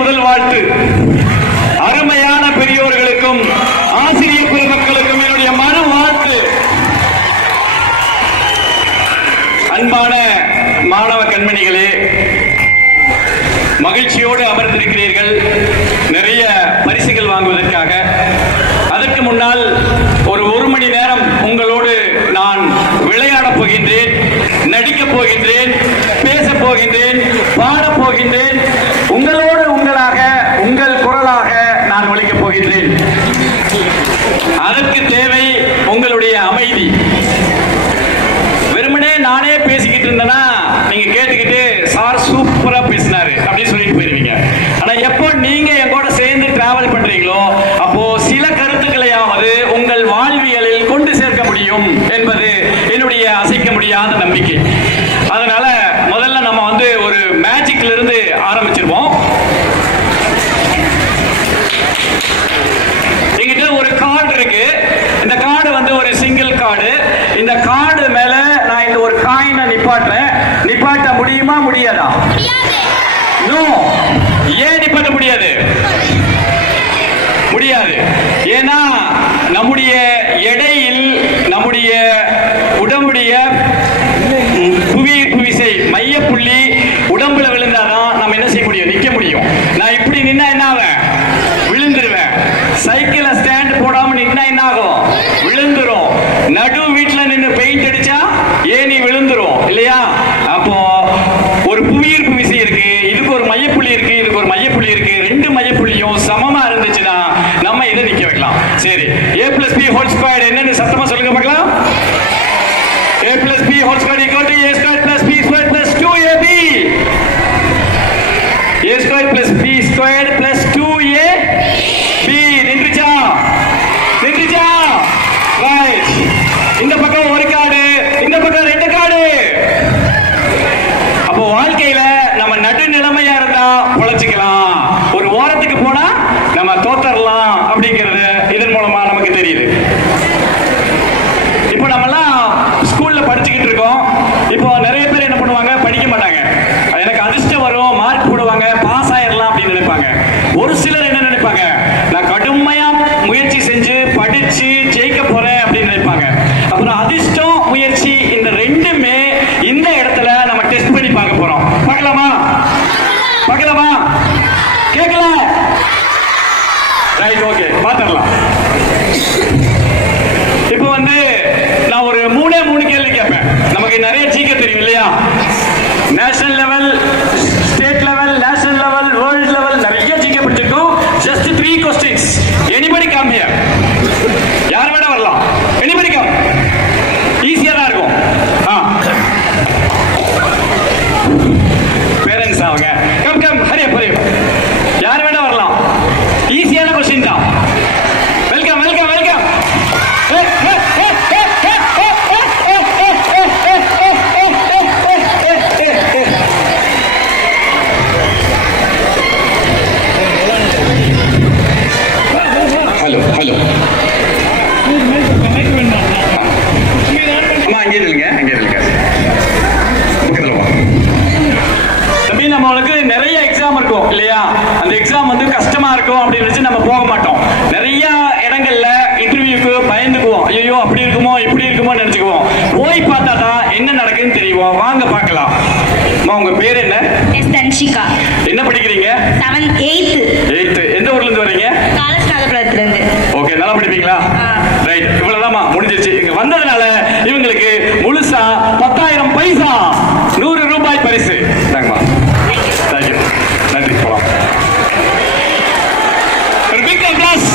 முதல் வாழ்த்து. அருமையான பெரியோர்களுக்கும் ஆசிரியர் பெருமக்களுக்கும் என்னுடைய மன வாழ்த்து. அன்பான மாணவ கண்மணிகளே, மகிழ்ச்சியோடு அமர்ந்திருக்கிறீர்கள் நிறைய பரிசுகள் வாங்குவதற்காக. அதற்கு முன்னால் ஒரு மணி நேரம் உங்களோடு நான் விளையாடப் போகின்றேன், நடிக்கப் போகின்றேன், பேசப் போகின்றேன், பாடப் போகின்றேன். உங்களோடு உங்களாக, உங்கள் குரலாக நான் ஒலிக்கப் போகின்றேன். அதற்கு தேவை உங்களுடைய அமைதி. வெறுமனே நானே பேசிக்கிட்டு இருந்தேன்னா நீங்க கேட்டுக்கிட்டு சார் சூப்பரா பேசினாரு அப்படின்னு சொல்லிட்டு போயிருவீங்க. ஆனா எப்போ நீங்க என் கூட சேர்ந்து டிராவல் பண்றீங்களோ அப்போ சில கருத்துக்களையாவது உங்கள் வாழ்வியலில் கொண்டு சேர்க்க முடியும் என்பது என்னுடைய அசைக்க முடியாத நம்பிக்கை. அதனால முதல்ல நம்ம ஒரு மேஜிக்ல இருந்து ஆரம்பிச்சிருவோம். என்கிட்ட ஒரு கார்டு இருக்கு. இந்த கார்டு ஒரு சிங்கிள் கார்டு. இந்த கார்டு மேல நான் இந்த ஒரு காயினை நிப்பாட்ட முடியுமா முடியாதா? நோ. ஏன் நிப்பாட்ட முடியாது? முடியாது. ஏன்னா நம்முடைய எடையில் நம்முடைய உடம்புடைய புவியீர்ப்பு விசை மையப்புள்ளி உடம்புல விழுந்தாதான் நம்ம என்ன செய்ய முடியும்? நிக்க முடியும். நான் இப்படி நின்னா என்ன ஆவேன்? விழுந்துருவேன். சைக்கிள ஸ்டாண்ட் போடாம நின்னா என்ன ஆகும்? விழுந்துரும். நடு வீட்டுல நின்று பெயிண்ட் அடிச்சா ஏனி விழுந்துரும் இல்லையா? அப்போ ஒரு புவியீர்ப்பு விசை இருக்கு, இதுக்கு ஒரு மையப்புள்ளி இருக்கு, இதுக்கு ஒரு மையப்புள்ளி இருக்கு. ரெண்டு மையப்புள்ளியும் சமமா இருந்துச்சுன்னா நம்ம இதை நிக்க வைக்கலாம். சரி, a+b² என்னன்னு சத்தமா சொல்லுங்க பார்க்கலாம். a+b² = a² + b² + 2ab. a² + b² + 2ab. நின்றுச்சா? Right. இந்த பக்கம் ஒரு கார்டு, இந்த பக்கம் ரெண்டு கார்டு. அப்போ வாழ்க்கையில நம்ம நடுநிலைமையா இருந்தா பொழைச்சிக்கலாம். ஒரு ஓரத்துக்கு போனா நம்ம தோத்தரலாம் அப்படிங்கிறது இதன் மூலமா நமக்கு தெரியுது. இப்போ நம்ம எல்லாம் ஸ்கூல்ல படிச்சுக்கிட்டு இருக்கோம். இப்போ நிறைய பேர் என்ன பண்ணுவாங்க? படிக்க மாட்டாங்க. எனக்கு அதிர்ஷ்டம் வரும், மார்க் போடுவாங்க, பாஸ் ஆயிடலாம் அப்படின்னு நினைப்பாங்க. ஒரு சிலர் என்ன நினைப்பாங்க? நான் கடுமையா முயற்சி செஞ்சு படிச்சு ஜெயிக்க போறேன் அப்படின்னு நினைப்பாங்க. அப்புறம் அதிர்ஷ்டம், முயற்சி இந்த ரெண்டுமே இந்த இடத்துல நம்ம டெஸ்ட் பண்ணி பார்க்க போறோம். பார்க்கலாமா? கேட்கல? ரைட், ஓகே, பாத்துடலாம். இப்போ நான் ஒரு மூணு கேள்வி கேட்பேன். நமக்கு நிறைய ஜிகே தெரியும் இல்லையா? National level, state level, national level, world level நிறைய ஜிகே படிச்சிருக்கோம். Just 3 questions. Anybody come here? யார் வேணா வரலாம். Anybody come? ஈஸியா தான் இருக்கும். பேரண்ட்ஸ் அவங்க கம் ஹரி யார் வேணா வரலாம். ஈஸியான கொஸ்டின் தான். வெல்கம். ஹலோ அம்மா, அங்கே இல்லைங்க. நம்மளுக்கு நிறைய எக்ஸாம் இருக்கும் இல்லையா? அந்த எக்ஸாம் கஷ்டமா இருக்கும் அப்படின்னு நம்ம போக மாட்டோம். நிறைய இடங்கள்ல இன்டர்வியூக்கு பயந்துக்குவோம். ஐயோ அப்படி இருக்குமோ இப்படி இருக்குமோ நினைச்சுக்குவோம். போய் பார்த்தா தான் என்ன நடக்குன்னு தெரியும். வாங்க பார்க்கலாம். உங்க பேர் என்ன? எஸ் தன்ஷிகா. என்ன படிக்கிறீங்க? 8th. எந்த ஊர்ல இருந்து வரீங்க? காலஸ்நாதபுரத்துல இருந்து. ஓகே, நல்லா படிப்பீங்களா? ரைட், இவ்வளவுதாம்மா, முடிஞ்சிருச்சு. இங்க வந்ததுனால இவங்களுக்கு முழுசா 10,000 பைசா 100 ரூபாய் பரிசு தாங்கம்மா. தேங்க்யூ, நன்றி. போலாம். ஒரு பிக் அப்ளாஸ்.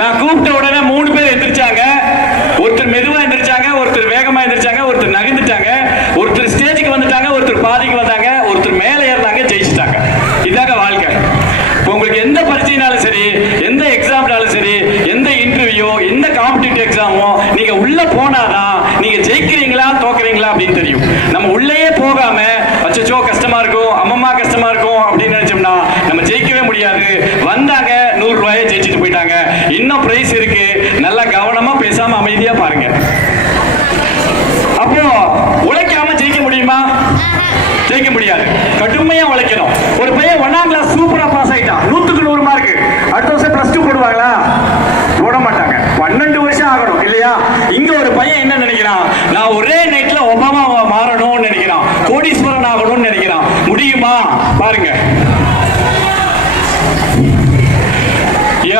நான் கூப்பிட்ட உடனே 3 பேர் எந்திரிச்சாங்க. ஒருத்தர் மெதுவா எந்திரிச்சாங்க, ஒருத்தர் வேகமா எந்திரிச்சாங்க, ஒருத்தர் நகர்ந்துட்டாங்க, ஒருத்தர் ஸ்டேஜுக்கு வந்துட்டாங்க, ஒருத்தர் பாதிக்கு வந்தாங்க, ஒருத்தர் மேலே ஏறினாங்க, ஜெயிச்சுட்டாங்க. இதாங்க வாழ்க்கை. உங்களுக்கு எந்த பரீட்சைனாலும் சரி, எந்த எக்ஸாம்னாலும் சரி, எந்த இன்டர்வியூ, எந்த காம்படிட்டிவ் எக்ஸாமோ நீங்க உள்ள போனாதான் நீங்க ஜெயிக்கிறீங்களா தோக்குறீங்களா அப்படின்னு தெரியும். நம்ம உள்ளேயே போகாம அச்சோ கஷ்டமா இருக்கும், அம்மம்மா கஷ்டமா இருக்கும் அப்படின்னு நினைச்சோம்னா நம்ம ஜெயிக்கவே முடியாது. வந்தாங்க, 100 ரூபாயை ஜெயிச்சுட்டு போயிட்டாங்க. இன்னும் பிரைஸ் இருக்கு.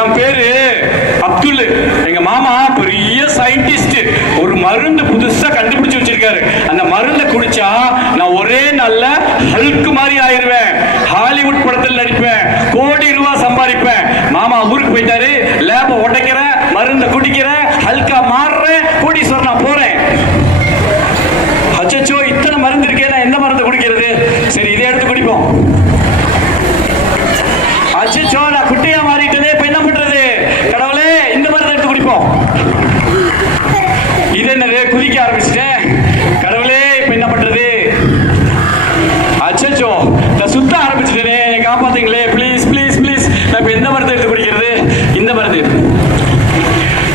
என் பேரு அப்துல். எங்க மாமா பெரிய சயின்டிஸ்ட். ஒரு மருந்து புதுசா கண்டுபிடிச்சு வச்சிருக்காரு. அந்த மருந்தை குடிச்சா நான் ஒரே நல்ல ஹல்க் மாதிரி ஆயிருவேன். ஹாலிவுட் படத்தில் நடிப்பேன். கோடி ரூபாய் சம்பாதிப்பேன். மாமா ஊருக்கு போயிட்டாரு. லேப உடைக்கிறேன், மருந்தை குடிக்கிறேன், ஹல்கா மாறுறேன், கோடீஸ்வரன் நான் போறேன். அச்சோ, இத்தனை மருந்து இருக்கே, நான் எந்த மருந்து குடிக்கிறது? சரி, இதை எடுத்து குடிப்போம். அச்சோ, நான் குட்டியா மாறிட்டதே, இப்ப என்ன பண்றது? கடவுளே, இந்த மருந்து எடுத்து குடிப்போம். இது என்னது? குதிக்க ஆரம்பிச்சிட்டேன். கடவுளே, இப்ப என்ன பண்றது? அச்சோ, நான் சுத்த ஆரம்பிச்சிட்டேனே, காப்பாத்துங்களே, ப்ளீஸ் ப்ளீஸ் ப்ளீஸ். நான் இப்ப எந்த மருந்து எடுத்து குடிக்கிறது? இந்த மருந்து.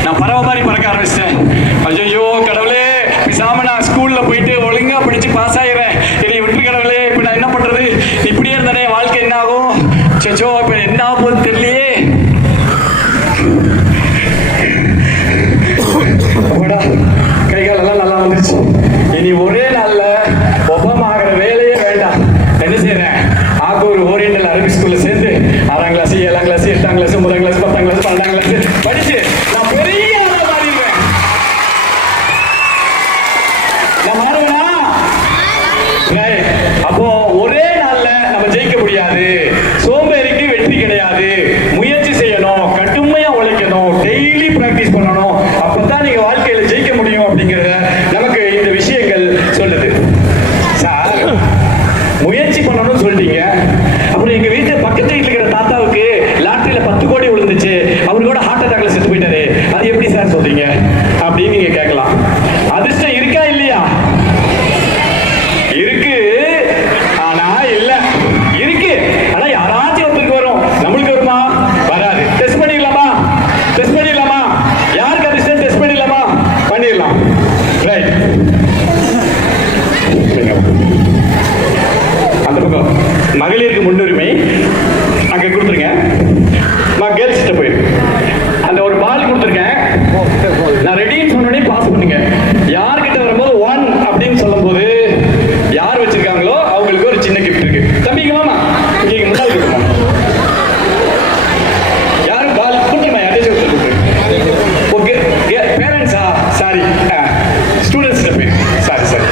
நான் பறவை மாதிரி பறக்க ஆரம்பிச்சிட்டேன். ஐயோ கடவுளே, பிசாம நான் ஸ்கூல்ல போயிட்டு ஒழுங்கா படிச்சு பாஸ் ஆயிடுறேன். என்னை விட்டு கடவுளே, இப்ப நான் என்ன பண்றது? இப்படியே இருந்தானே வாழ்க்கை என்ன ஆகும்? சச்சோ, இப்ப என்ன ஆக போகுது தெரியலையே. கை காலெல்லாம் நல்லா வந்துருச்சு. இனி ஒரே நாள்ல ஒப்பம் ஆகிற வேலையே வேண்டாம். என்ன செய்யறேன்? ஆக்கூர் ஓரியண்டல் அரபி ஸ்கூல்ல சேர்ந்து 6ஆம் கிளாஸ், 7ஆம் கிளாஸ், 8ஆம் கிளாஸ், 9ஆம் கிளாஸ், 10ஆம் கிளாஸ், 12ஆம் கிளாஸ் படிச்சு நான் பெரிய மாறிடுவேன். நான் மாறுவேனா? அப்போ ஒரே நாள்ல நம்ம ஜெயிக்க முடியாது. சோம்பேறிக்கு வெற்றி கிடையாது. முயற்சி செய்யணும், கடுமையா உழைக்கணும், டெய்லி பிராக்டிஸ் பண்ணணும். அப்பதான் நீங்க வாழ்க்கையில ஜெயிக்க முடியும் அப்படிங்கறத நமக்கு இந்த விஷயங்கள் சொல்லுது. சார், முயற்சி பண்ணணும்னு சொல்லிட்டீங்க. அப்புறம் எங்க வீட்டு பக்கத்து வீட்டுல இருக்கிற தாத்தாவுக்கு லாட்டரியில 10 கோடி விழுந்துச்சு, அவரு கூட ஹார்ட் அட்டாக்ல செத்து போயிட்டாரு, அது எப்படி சார் சொல்றீங்க அப்படின்னு நீங்க கேட்கலாம். அதிர்ஷ்டம் இருக்கா இல்லையா? இருக்கு, ஆனா இல்ல. இருக்கு, ஆனா யாராச்சும் ஒருத்தருக்கு வரும். நம்மளுக்கு வருமா? வராது. டெஸ்ட் பண்ணிடலாமா? டெஸ்ட் பண்ணிடலாமா? யாருக்கு அதிர்ஷ்டம்? டெஸ்ட் பண்ணிடலாமா? பண்ணிடலாம். ரைட். அந்த பக்கம் மகளிருக்கு முன்னுரிமை அங்க கொடுத்துருங்க. நான் கேர்ள்ஸ் கிட்ட போயிரு. அந்த ஒரு பால் கொடுத்துருக்கேன். நான் ரெடின்னு சொன்னோடனே பாஸ் பண்ணுங்க. யார்கிட்ட வரும்போது 1 அப்படின்னு சொல்லும் போது யார் வச்சிருக்காங்களோ அவங்களுக்கு ஒரு சின்ன கிஃப்ட் இருக்கு. தம்பிங்க மாமா, இங்க முன்னாடி கொடுக்கணும். யாரும் பால் கொடுத்துருமா? யாரையும் கொடுத்துருக்கு. ஓகே, பேரண்ட்ஸா? சாரி, ஸ்டூடெண்ட்ஸ் கிட்ட போயிரு. Sorry sorry.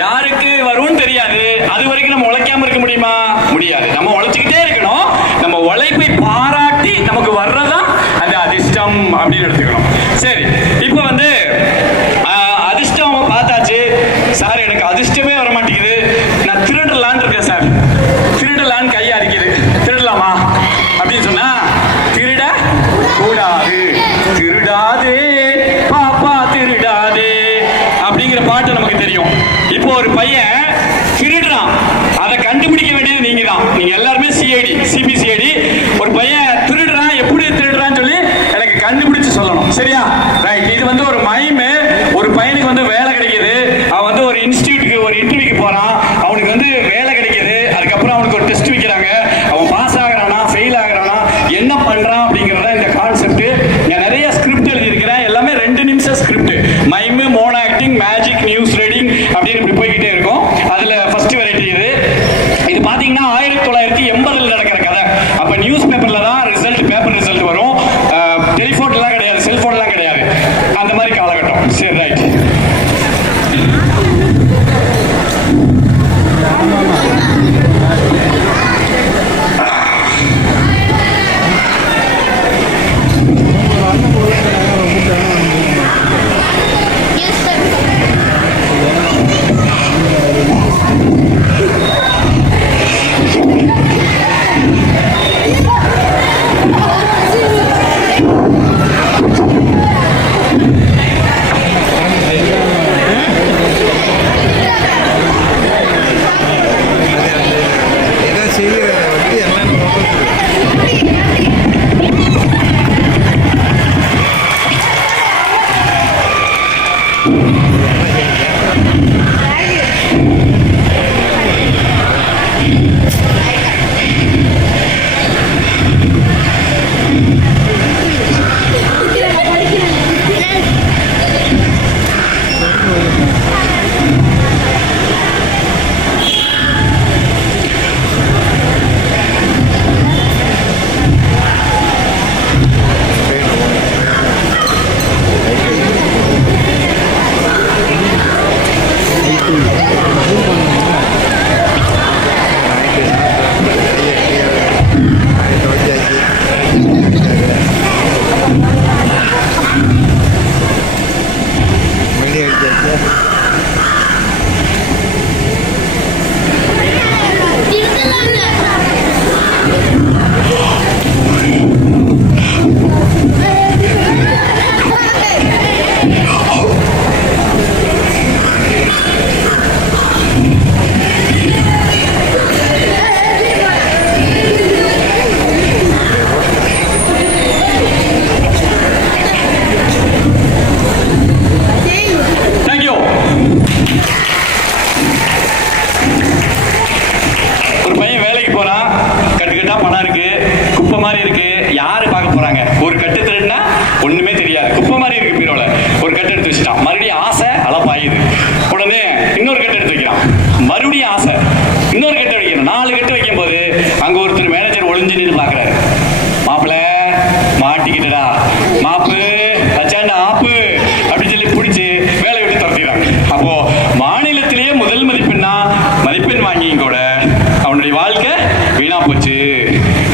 யாருக்கு வரும்னு தெரியாது. அது வரைக்கும் நம்ம உழைக்காம இருக்க முடியுமா? முடியாது. நம்ம உழைச்சிக்கிட்டே இருக்கணும். நம்ம உழைப்பை பாராட்டி நமக்கு வர்றதான் அந்த அதிர்ஷ்டம் அப்படின்னு எடுத்துக்கணும். சரி, இப்போ வந்து அதிர்ஷ்டம் பார்த்தாச்சு சார். எனக்கு அதிர்ஷ்டமே வர மாட்டேங்குது, நான் திருடலான்னு இருக்கேன் சார். திருடலான்னு கையை அடிக்குது. திருடலாமா அப்படின்னு சொன்னா திருட கூடாது. திருடாதே பாப்பா திருடாதே அப்படிங்கிற பாட்டு நமக்கு தெரியும். இப்போ ஒரு பையன் திருடுறான், அதை கண்டுபிடிக்க வேண்டியது நீங்க தான். நீங்க எல்லாருமே சிஐடி சிபிசிஐடி. ஒரு பையன் திருடுறான், எப்படி திருடுறான்னு சொல்லி எனக்கு கண்டுபிடிச்சு சொல்லணும். சரியா? ரைட். இது வந்து ஒரு மைமு. ஒரு பையனுக்கு வந்து வேலை கிடைக்குது. அவன் வந்து ஒரு இன்ஸ்டிடியூட்டுக்கு ஒரு இன்டர்வியூக்கு போறான். அவனுக்கு வந்து வேலை கிடைக்குது. அதுக்கப்புறம் அவனுக்கு ஒரு டெஸ்ட் வைக்கிறாங்க. அவன் பாஸ் ஆகுறானா ஃபெயில் ஆகுறானா என்ன பண்றான் அப்படிங்கறத இந்த கான்செப்ட். நான் நிறைய ஸ்கிரிப்ட் எழுதியிருக்கிறேன். எல்லாமே 2 நிமிஷம் script. Mime, mono acting, magic, news reading அப்படின்னு இப்படி போய்கிட்டே இருக்கும். அதுல ஃபர்ஸ்ட் வெரைட்டி இது பாத்தீங்கன்னா 1980 நடக்கிற கதை. அப்ப நியூஸ் பேப்பர்ல தான் ரிசல்ட், பேப்பர் ரிசல்ட் வரும். டெலிபோன் எல்லாம் கிடையாது, செல்போன் எல்லாம் கிடையாது. அந்த மாதிரி காலகட்டம். சரி, ரைட். ஒண்ணுமே தெரியாது, குப்பை மாதிரி இருக்கு பீரோல. ஒரு கட்டு எடுத்து வச்சுட்டான். மறுபடியும் ஆசை அளப்பாயுது. உடனே இன்னொரு கட்டு எடுத்து வைக்கிறான். மறுபடியும் ஆசை, இன்னொரு கட்டு வைக்கணும். 4 கட்டு வைக்கும் போது அங்க ஒருத்தர் மேனேஜர் ஒளிஞ்சு நின்று பாக்குறாரு. மாப்பிள்ள மாட்டிக்கிட்டடா, மாப்பு வச்சாண்ட ஆப்பு அப்படின்னு சொல்லி பிடிச்சி வேலை விட்டு துரத்திடுறாங்க. அப்போ மாநிலத்திலேயே முதல் மதிப்பெண்ணா மதிப்பெண் வாங்கியும் கூட அவனுடைய வாழ்க்கை வீணா போச்சு.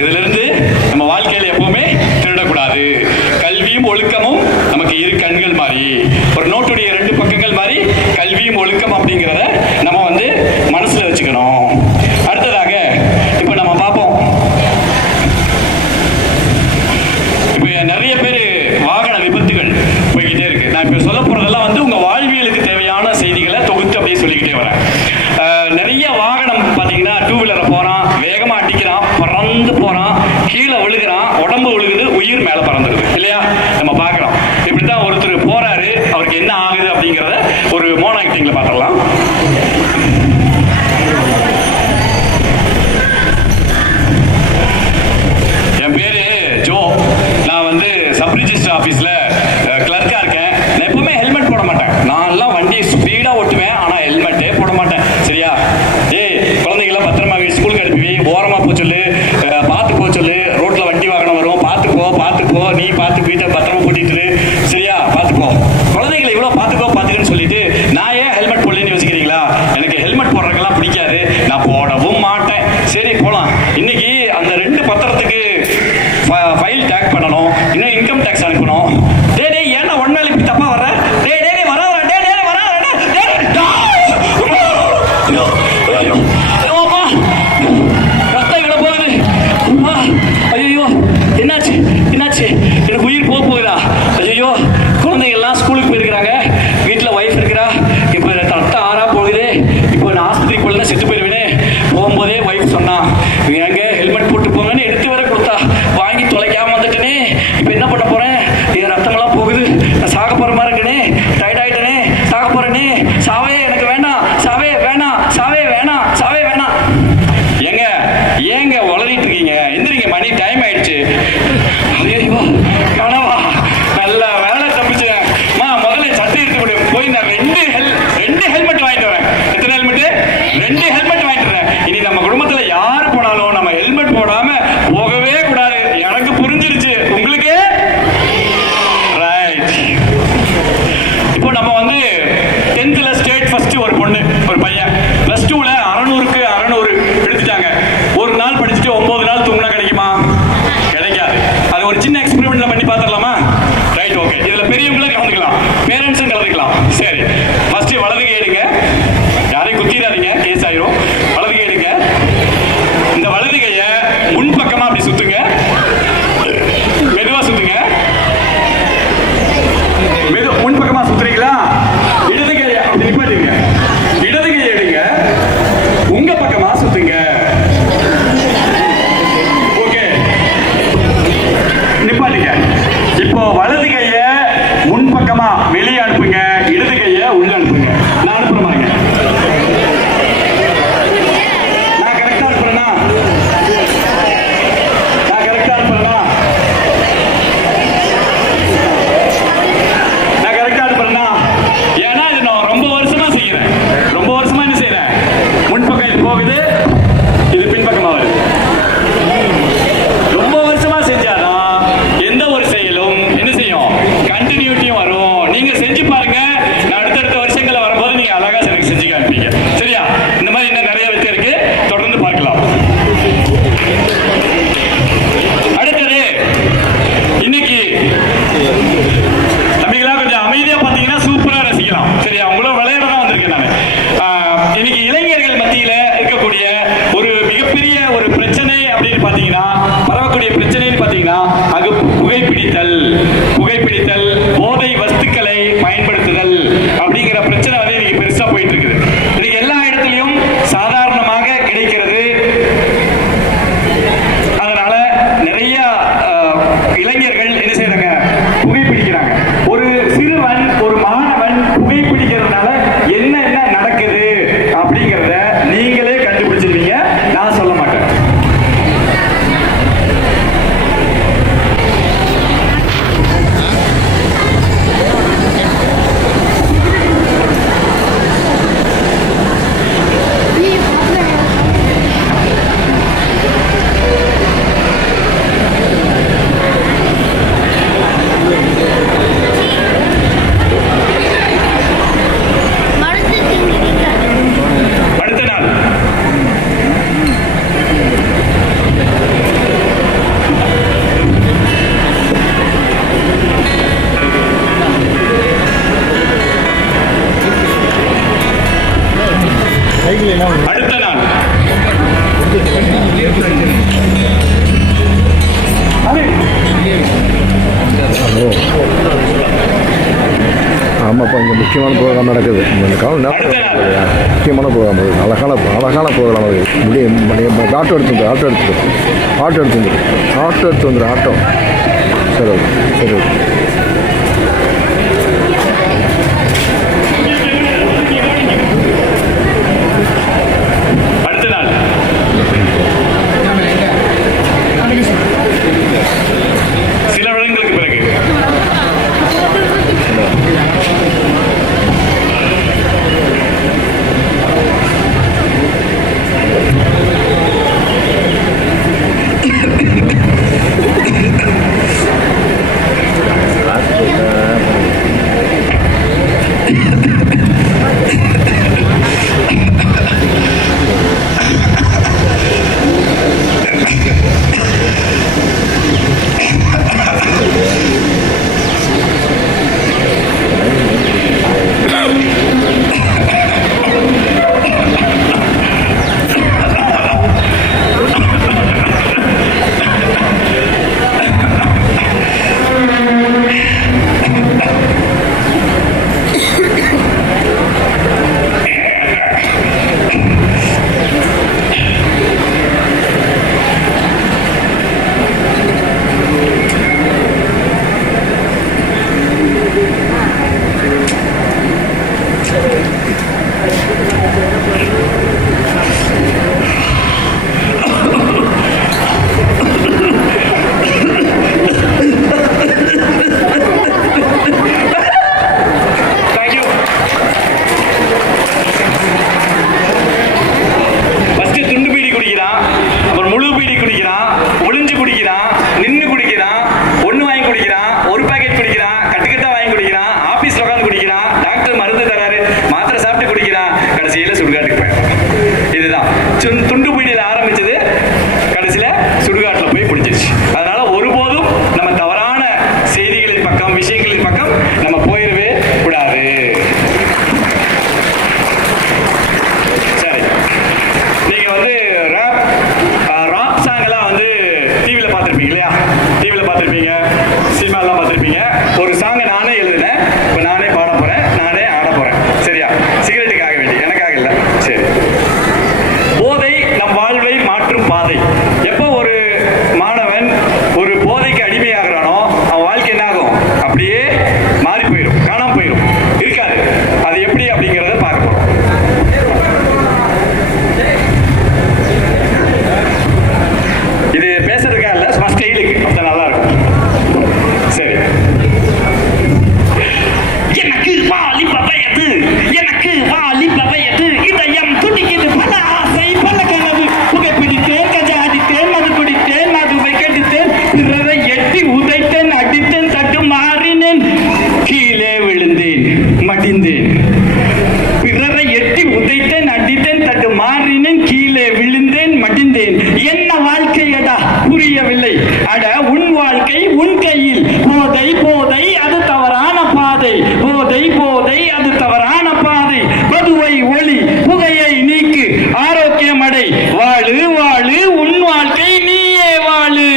இதுல இருந்து நம்ம வாழ்க்கையில எப்பவுமே திருடக்கூடாது. கல்வியும் ஒழுக்கமும் நமக்கு இரு கண்கள் மாதிரி, ஒரு நோட்டுடைய 2 பக்கங்கள் மாதிரி கல்வியும் ஒழுக்கம் அப்படிங்கிறத நம்ம வந்து மனசுல வச்சுக்கணும். அடுத்ததாக இப்ப நம்ம பார்ப்போம். இப்ப நிறைய பேர் வாகன விபத்துகள் போய்கிட்டே இருக்கு. நான் இப்ப சொல்ல போறதெல்லாம் வந்து உங்க வாழ்வியலுக்கு தேவையான செய்திகளை தொகுத்து அப்படியே சொல்லிக்கிட்டே வரேன். நிறைய வாகனம் பாத்தீங்கன்னா 2 வீலரை போறான், வேகமா அடிக்கிறான், பறந்து போறான், கீழே விழுகிறான், உடம்பு விழுகுது, உயிர் மேல பறந்துடுது இல்லையா? நம்ம பாக்குறோம். இப்படித்தான் ஒருத்தர் போறாரு, அவருக்கு என்ன ஆகுது அப்படிங்கறத ஒரு மோனோ ஆக்டிங்ல பாத்திரலாம். என் பேரு ஜோ. நான் வந்து சப் ரிஜிஸ்டர் ஆபீஸ்ல கிளர்க்கா இருக்கேன். நான் எப்பவுமே ஹெல்மெட் போட மாட்டேன். நான் எல்லாம் வண்டி ஸ்பீடா ஓட்டுவேன், ஆனா ஹெல்மெட்டே போட மாட்டேன். சரியா? குழந்தைங்களாம் பத்திரமா ஸ்கூலுக்கு அனுப்பி ஓரமா போ சொல்லு, பார்த்து போ சொல்லு. ரோட்ல வண்டி வாகனம் வரும், பார்த்துப்போ, நீ பார்த்து வீட்டை பத்திரமா கூட்டிட்டு. சரியா? பார்த்துப்போ. குழந்தைங்களை இவ்வளவு பார்த்துக்கன்னு சொல்லிட்டு நான் ஏன் ஹெல்மெட் போடலன்னு யோசிக்கிறீங்களா? எனக்கு ஹெல்மெட் போடுறதுக்கெல்லாம் பிடிக்காது, நான் போடவும் மாட்டேன். சரி போலாம். இன்னைக்கு அந்த 2 பத்திரத்துக்கு எடுத்து வர கொடுத்தா வாங்கி தொலைக்காம வந்துட்டேனே. இப்போ என்ன பண்ண போறேன்? என் ரத்தமெல்லாம் போகுது, நான் சாக போற மாதிரி இருக்கனே, டயர்ட் ஆயிட்டனே, சாக போறேனே. சாவே எனக்கு வேண்டாம், சாவே வேணாம், சாவே வேணாம், சாவே வேணாம். ஏங்க ஏங்க உளறிட்டு இருக்கீங்க? எந்திரிங்க, மணி டைம் ஆயிடுச்சு. ஐயோ கனவா, நல்ல வேலை தப்பிச்சேன். முதல்ல சட்டை எடுத்து கொடு. போய் நான் ரெண்டு ஹெல்மெட் வாங்கிட்டு வரேன். எத்தனை ஹெல்மெட்? 2 ஹெல்மெட் வாங்கிட்டு வரேன். இனி நம்ம குடும்பத்துல யாரு போனாலும் நம்ம ஹெல்மெட் போடாம போகவே கூடாது. எனக்கு புரிஞ்சிருச்சு, உங்களுக்கு? ரைட். இப்போ நம்ம வந்து 10th ஸ்டேட் ஃபர்ஸ்ட் ஒரு பொண்ணு ஒரு பையன் +2 600க்கு 600 எடுத்துட்டாங்க. ஒரு நாள் படிச்சுட்டு 9 நாள் தூங்கினா கிடைக்குமா? கிடைக்காது. அது ஒரு சின்ன எக்ஸ்பெரிமெண்ட்ல பண்ணி பார்த்துடலாமா? Right, okay. இதுல பெரியவங்களும் கலந்துக்கலாம், பேரண்ட்ஸும் கலந்துக்கலாம். சரி, ஃபர்ஸ்ட் வலது கை எடுங்க. யாரையும் குத்திடாதீங்க, கேஸ் ஆயிரும். வலது கை எடுங்க. இந்த வலது கையை முன்பக்கமா அப்படி சுத்துங்க. மெதுவா சுத்துங்க. முன்பக்கமா சுத்துறீங்களா? இடது கையை அப்படி நிப்பாட்டுங்க. இடது கையை எடுங்க, உங்க பக்கமா சுத்துங்க. ஓகே, நிப்பாட்டுங்க. இப்போ வலது கையை முன்பக்கமா வெளியே அனுப்புங்க, இடது கையை உள்ள அனுப்புங்க. நான் அனுப்புற பாருங்க. நான் கரெக்டா அனுப்புறேனா? நான் கரெக்டா அனுப்புறேனா? நான் கரெக்டா அனுப்புறேனா? ஏன்னா இது நான் ரொம்ப வருஷமா செய்யறேன். ரொம்ப வருஷமா என்ன செய்யறேன்? முன்பக்கம் இது போகுது, இது பின்பக்கமா வருது. ரொம்ப வருஷமா செஞ்சாதான் எந்த ஒரு செயலும் என்ன செய்யும்? கண்டினியூட்டியும் வரும். நீங்க செஞ்சு பாருங்க. நான் அடுத்தடுத்த வருஷங்கள வரும்போது நீங்க அழகா எனக்கு செஞ்சு காமிப்பீங்க. சரியா? இந்த மாதிரி இன்னும் நிறைய வித்தை இருக்கு, தொடர்ந்து பார்க்கலாம். அடுத்தது, இன்னைக்கு தம்பிகளா கொஞ்சம் அமைதியா பாத்தீங்கன்னா சூப்பரா ரசிக்கலாம். சரியா? உங்களும் விளையாட தான் வந்திருக்கேன் நான். இன்னைக்கு இளைஞர்கள் மத்தியில இருக்கக்கூடிய ஒரு மிகப்பெரிய ஒரு பிரச்சனை அப்படின்னு பாத்தீங்கன்னா, பரவக்கூடிய பிரச்சனைன்னு பாத்தீங்கன்னா, அது புகைப்பிடித்தல். புகைப்பிடித்தல், போதை வஸ்துக்களை பயன்படுத்துதல் அப்படிங்கிற பிரச்சனை வந்து இன்னைக்கு பெருசா போயிட்டு இருக்குது. இன்னைக்கு எல்லா இடத்துலயும் சாதாரணமாக கிடைக்கிறது. அதனால நிறைய இளைஞர்கள் என்ன செய்யறாங்க? புகைப்பிடிக்கிறாங்க. ஒரு சிறுவன், ஒரு மாணவன் புகைப்பிடிக்கிறதுனால என்னென்ன நடக்குது அப்படிங்கிறத நீங்களே கண்டுபிடிச்சிருவீங்க, நான் சொல்ல மாட்டேன். அடுத்த நாள் அடுத்த நாள் ஆமாப்பா, இங்கே முக்கியமான ப்ரோக்ராம் நடக்குது. இந்த காலம் முக்கியமான ப்ரோக்ராம் அது. அழகான ப்ரோக்ராம் அது. முடியும் ஆட்டோ எடுத்து வந்துடும். ஆட்டோ சரி ஓகே, சரி ஓகே. அடுத்த நாள் சில வருடங்களுக்கு பிறகு அப்புறம் முழு பீடி குடிக்கிறான், ஒளிஞ்சு குடிக்கிறான், நின்று குடிக்கிறான், ஒன்று வாங்கி குடிக்கிறான், ஒரு பாக்கெட் குடிக்கிறான், கட்டுக்கட்டா வாங்கி குடிக்கிறான், ஆபீஸ்ல உட்காந்து குடிக்கிறான், டாக்டர் மருந்து தராரு, மாத்திரை சாப்பிட்டு குடிக்கிறான், கடைசியில சுடுகாட்டுக்கு போயிடும். இதுதான் துண்டு பீடியில ஆரம்பிச்சது, கடைசியில சுடுகாட்டுல போய் பிடிச்சிருச்சு. அதனால ஒருபோதும் நம்ம தவறான செய்திகளின் பக்கம், விஷயங்களின் பக்கம் நம்ம போயிடவே கூடாது. சரி, நீங்க வந்து ராப் சாங் எல்லாம் வந்து டிவியில பார்த்திருப்பீங்க இல்லையா? டிவியில பார்த்திருப்பீங்க, சினிமாலாம் பார்த்திருப்பீங்க. ஒரு சாங்கை நானே எழுதினேன், இப்போ நானே பாட போறேன், நானே ஆட போறேன். சரியா? சிகரெட்டுக்காக வேண்டி, எனக்காக இல்லை. சரி. போதை நம் வாழ்வை மாற்றும் பாதை. எப்போ ஒரு மாணவன் ஒரு போதைக்கு அடிமையாகிறானோ அவன் வாழ்க்கை என்ன ஆகும்? அப்படியே மாறி போயிடும், காணாம போயிடும், இருக்காது. அது எப்படி அப்படிங்கிறத பார்க்க போறோம். இது பேசுறதுக்கா இல்ல, சும்மா ஸ்டைலுக்கு, அப்ப நல்லா இருக்கும். சரி. எனக்கு வாலிப வயது, எனக்கு வாலிப வயது, இதயம் துடிக்குது, பல ஆசை பல கனவு, புகைப்பிடித்தேன், கஜா அடித்தேன், மது குடித்தேன், மதுவை கெடுத்தேன், பிறரை எட்டி உதைத்தேன், அடித்தேன், தட்டு மாறினேன், கீழே விழுந்தேன், மடிந்தேன். பிறரை எட்டி உதைத்தேன், அடித்தேன், தட்டு மாறினேன், கீழே விழுந்தேன், மடிந்தேன். என்ன வாழ்க்கையடா புரியவில்லை. அட உன் வாழ்க்கை உன் கையில். போதை போதை அது தவறான பாதை, போதை போதை அது தவறான பாதை. மதுவை ஒளி, புகையை நீக்கு, ஆரோக்கியம் அடை. வாழு வாழு உன் வாழ்க்கை நீயே வாழு,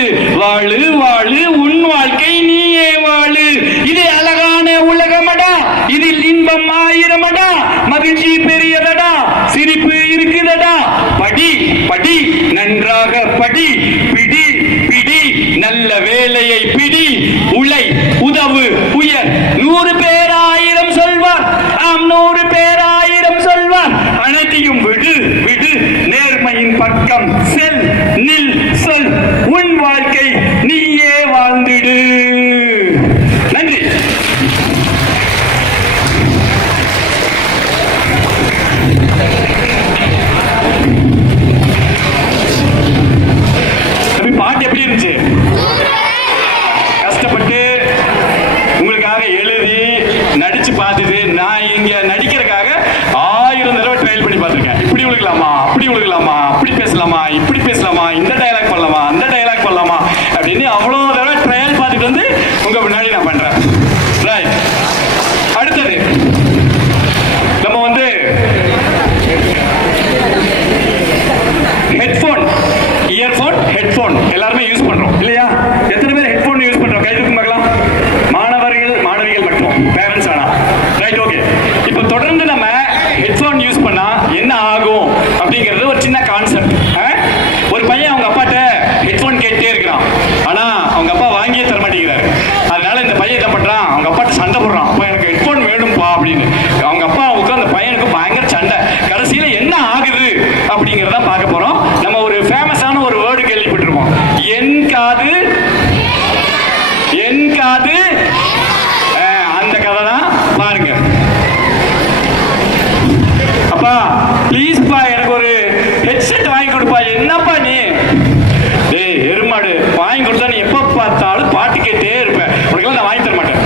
வாழு வாழு உன் வாழ்க்கை நீயே வாழு. இது அழகான உலகமடா, இதில் இன்பம் ஆயிரமடா, மகிழ்ச்சி பெரியதடா, சிரிப்பு இருக்குதடா. படி படி நன்றாக படி, பிடி பிடி நல்ல வேலையை பிடி, உழை உதவு உயர். 100 பேர் 1000 சொல்வார், ஆம் 100 பேர் 1000 சொல்வார். அனைத்தையும் விடு விடு, நேர்மையின் பக்கம் செல், நில் சொல். உன் வாழ்க்கை நீயே வாழ்ந்திடு. நன்றி. பாட்டு எப்படி இருந்துச்சு? கஷ்டப்பட்டு உங்களுக்காக எழுதி நடிச்சு பார்த்துட்டு, நான் இங்க நடிக்கிறதுக்காக 1000 தடவை ட்ரையல் பண்ணி பார்த்துருக்கேன். இப்படி விழுகலாமா, அப்படி விழுகலாமா, அப்படி பேசலாமா, இப்படி பேசலாமா, இந்த டயலாக் பண்ணலாமா, அந்த டயலாக் பண்ணலாமா அப்படின்னு அவ்வளோ தடவை ட்ரையல் பார்த்துட்டு வந்து உங்க முன்னாடி நான் பண்றேன். ரைட். அடுத்தது நம்ம வந்து ஹெட்போன், இயர்போன், ஹெட்போன் எல்லாருமே யூஸ் பண்றோம் இல்லையா? எத்தனை பேர் ஹெட்போன் யூஸ் பண்றோம்? கை தூக்கி பார்க்கலாம். மாணவர்கள் மாணவிகள் மட்டும், பேரண்ட்ஸ் வேணாம். Right, okay. இப்போ தொடர்ந்து நம்ம ஹெட்போன் யூஸ் பண்ணா என்ன ஆகும் அப்படிங்கிறது ஒரு சின்ன கான்செப்ட். ஒரு பையன் அவங்க அப்பாட்ட ஹெட்போன் கேட்டே இருக்கிறான், ஆனா அவங்க அப்பா வாங்கியே தர மாட்டேங்கிறாரு. அதனால இந்த பையன் என்ன பண்றான், அவங்க அப்பாட்ட சண்டை போடுறான், அப்பா எனக்கு ஹெட்போன் வேணும்பா அப்படின்னு. அவங்க அப்பாவுக்கு அந்த பையனுக்கு பயங்கர சண்டை. கடைசியில என்ன ஆகுது அப்படிங்கிறத பார்க்க போறோம். நம்ம ஒரு ஃபேமஸான ஒரு வேர்டு கேள்விப்பட்டிருப்போம், என் காது என் காது. அந்த கதை தான் பாருங்க. அப்பா ப்ளீஸ் பா, எனக்கு ஒரு ஹெட்செட் வாங்கி கொடுப்பா. என்னப்பா நீ? டேய் எருமாடு, வாங்கி கொடுத்தா நீ எப்ப பார்த்தாலும் பாட்டு கேட்டே இருப்பேன், உனக்கெல்லாம் நான் வாங்கி தர மாட்டேன்.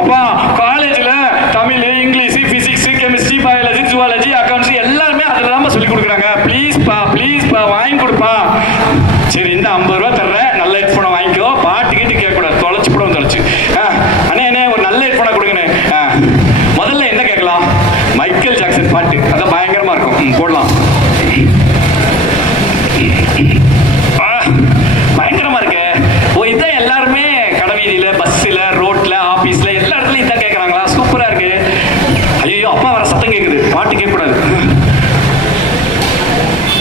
அப்பா காலேஜ்ல Tamil, English, physics, chemistry, biology, zoology, accounts எல்லாருமே அதில் தான் சொல்லி கொடுக்குறாங்க. ப்ளீஸ் பா வாங்கி கொடுப்பா. சரி, இந்த 50 ரூபா தர்றேன், நல்ல ஹெட்ஃபோனை வாங்கிக்கோ. பாட்டு கேட்டு கேட்கக்கூடாது, தொலைச்சு போட தொலைச்சு. அண்ணே ஒரு நல்ல ஹெட்ஃபோனை கொடுங்கண்ணே. முதல்ல என்ன கேட்கலாம்? மைக்கேல் ஜாக்சன் பாட்டு, அதான் பயங்கரமா இருக்கும், போடலாம். பயங்கரமா இருக்கு. ஓ, இதான் எல்லாருமே கடைவீதியில, பஸ்ஸில், ரோட்ல, ஆபீஸ்ல எல்லா இடத்துலயும் இதான் கேட்கறாங்களா? சூப்பரா இருக்கு. ஐயோ, அப்பா வர சத்தம் கேட்குது, பாட்டு கேட்கக்கூடாது.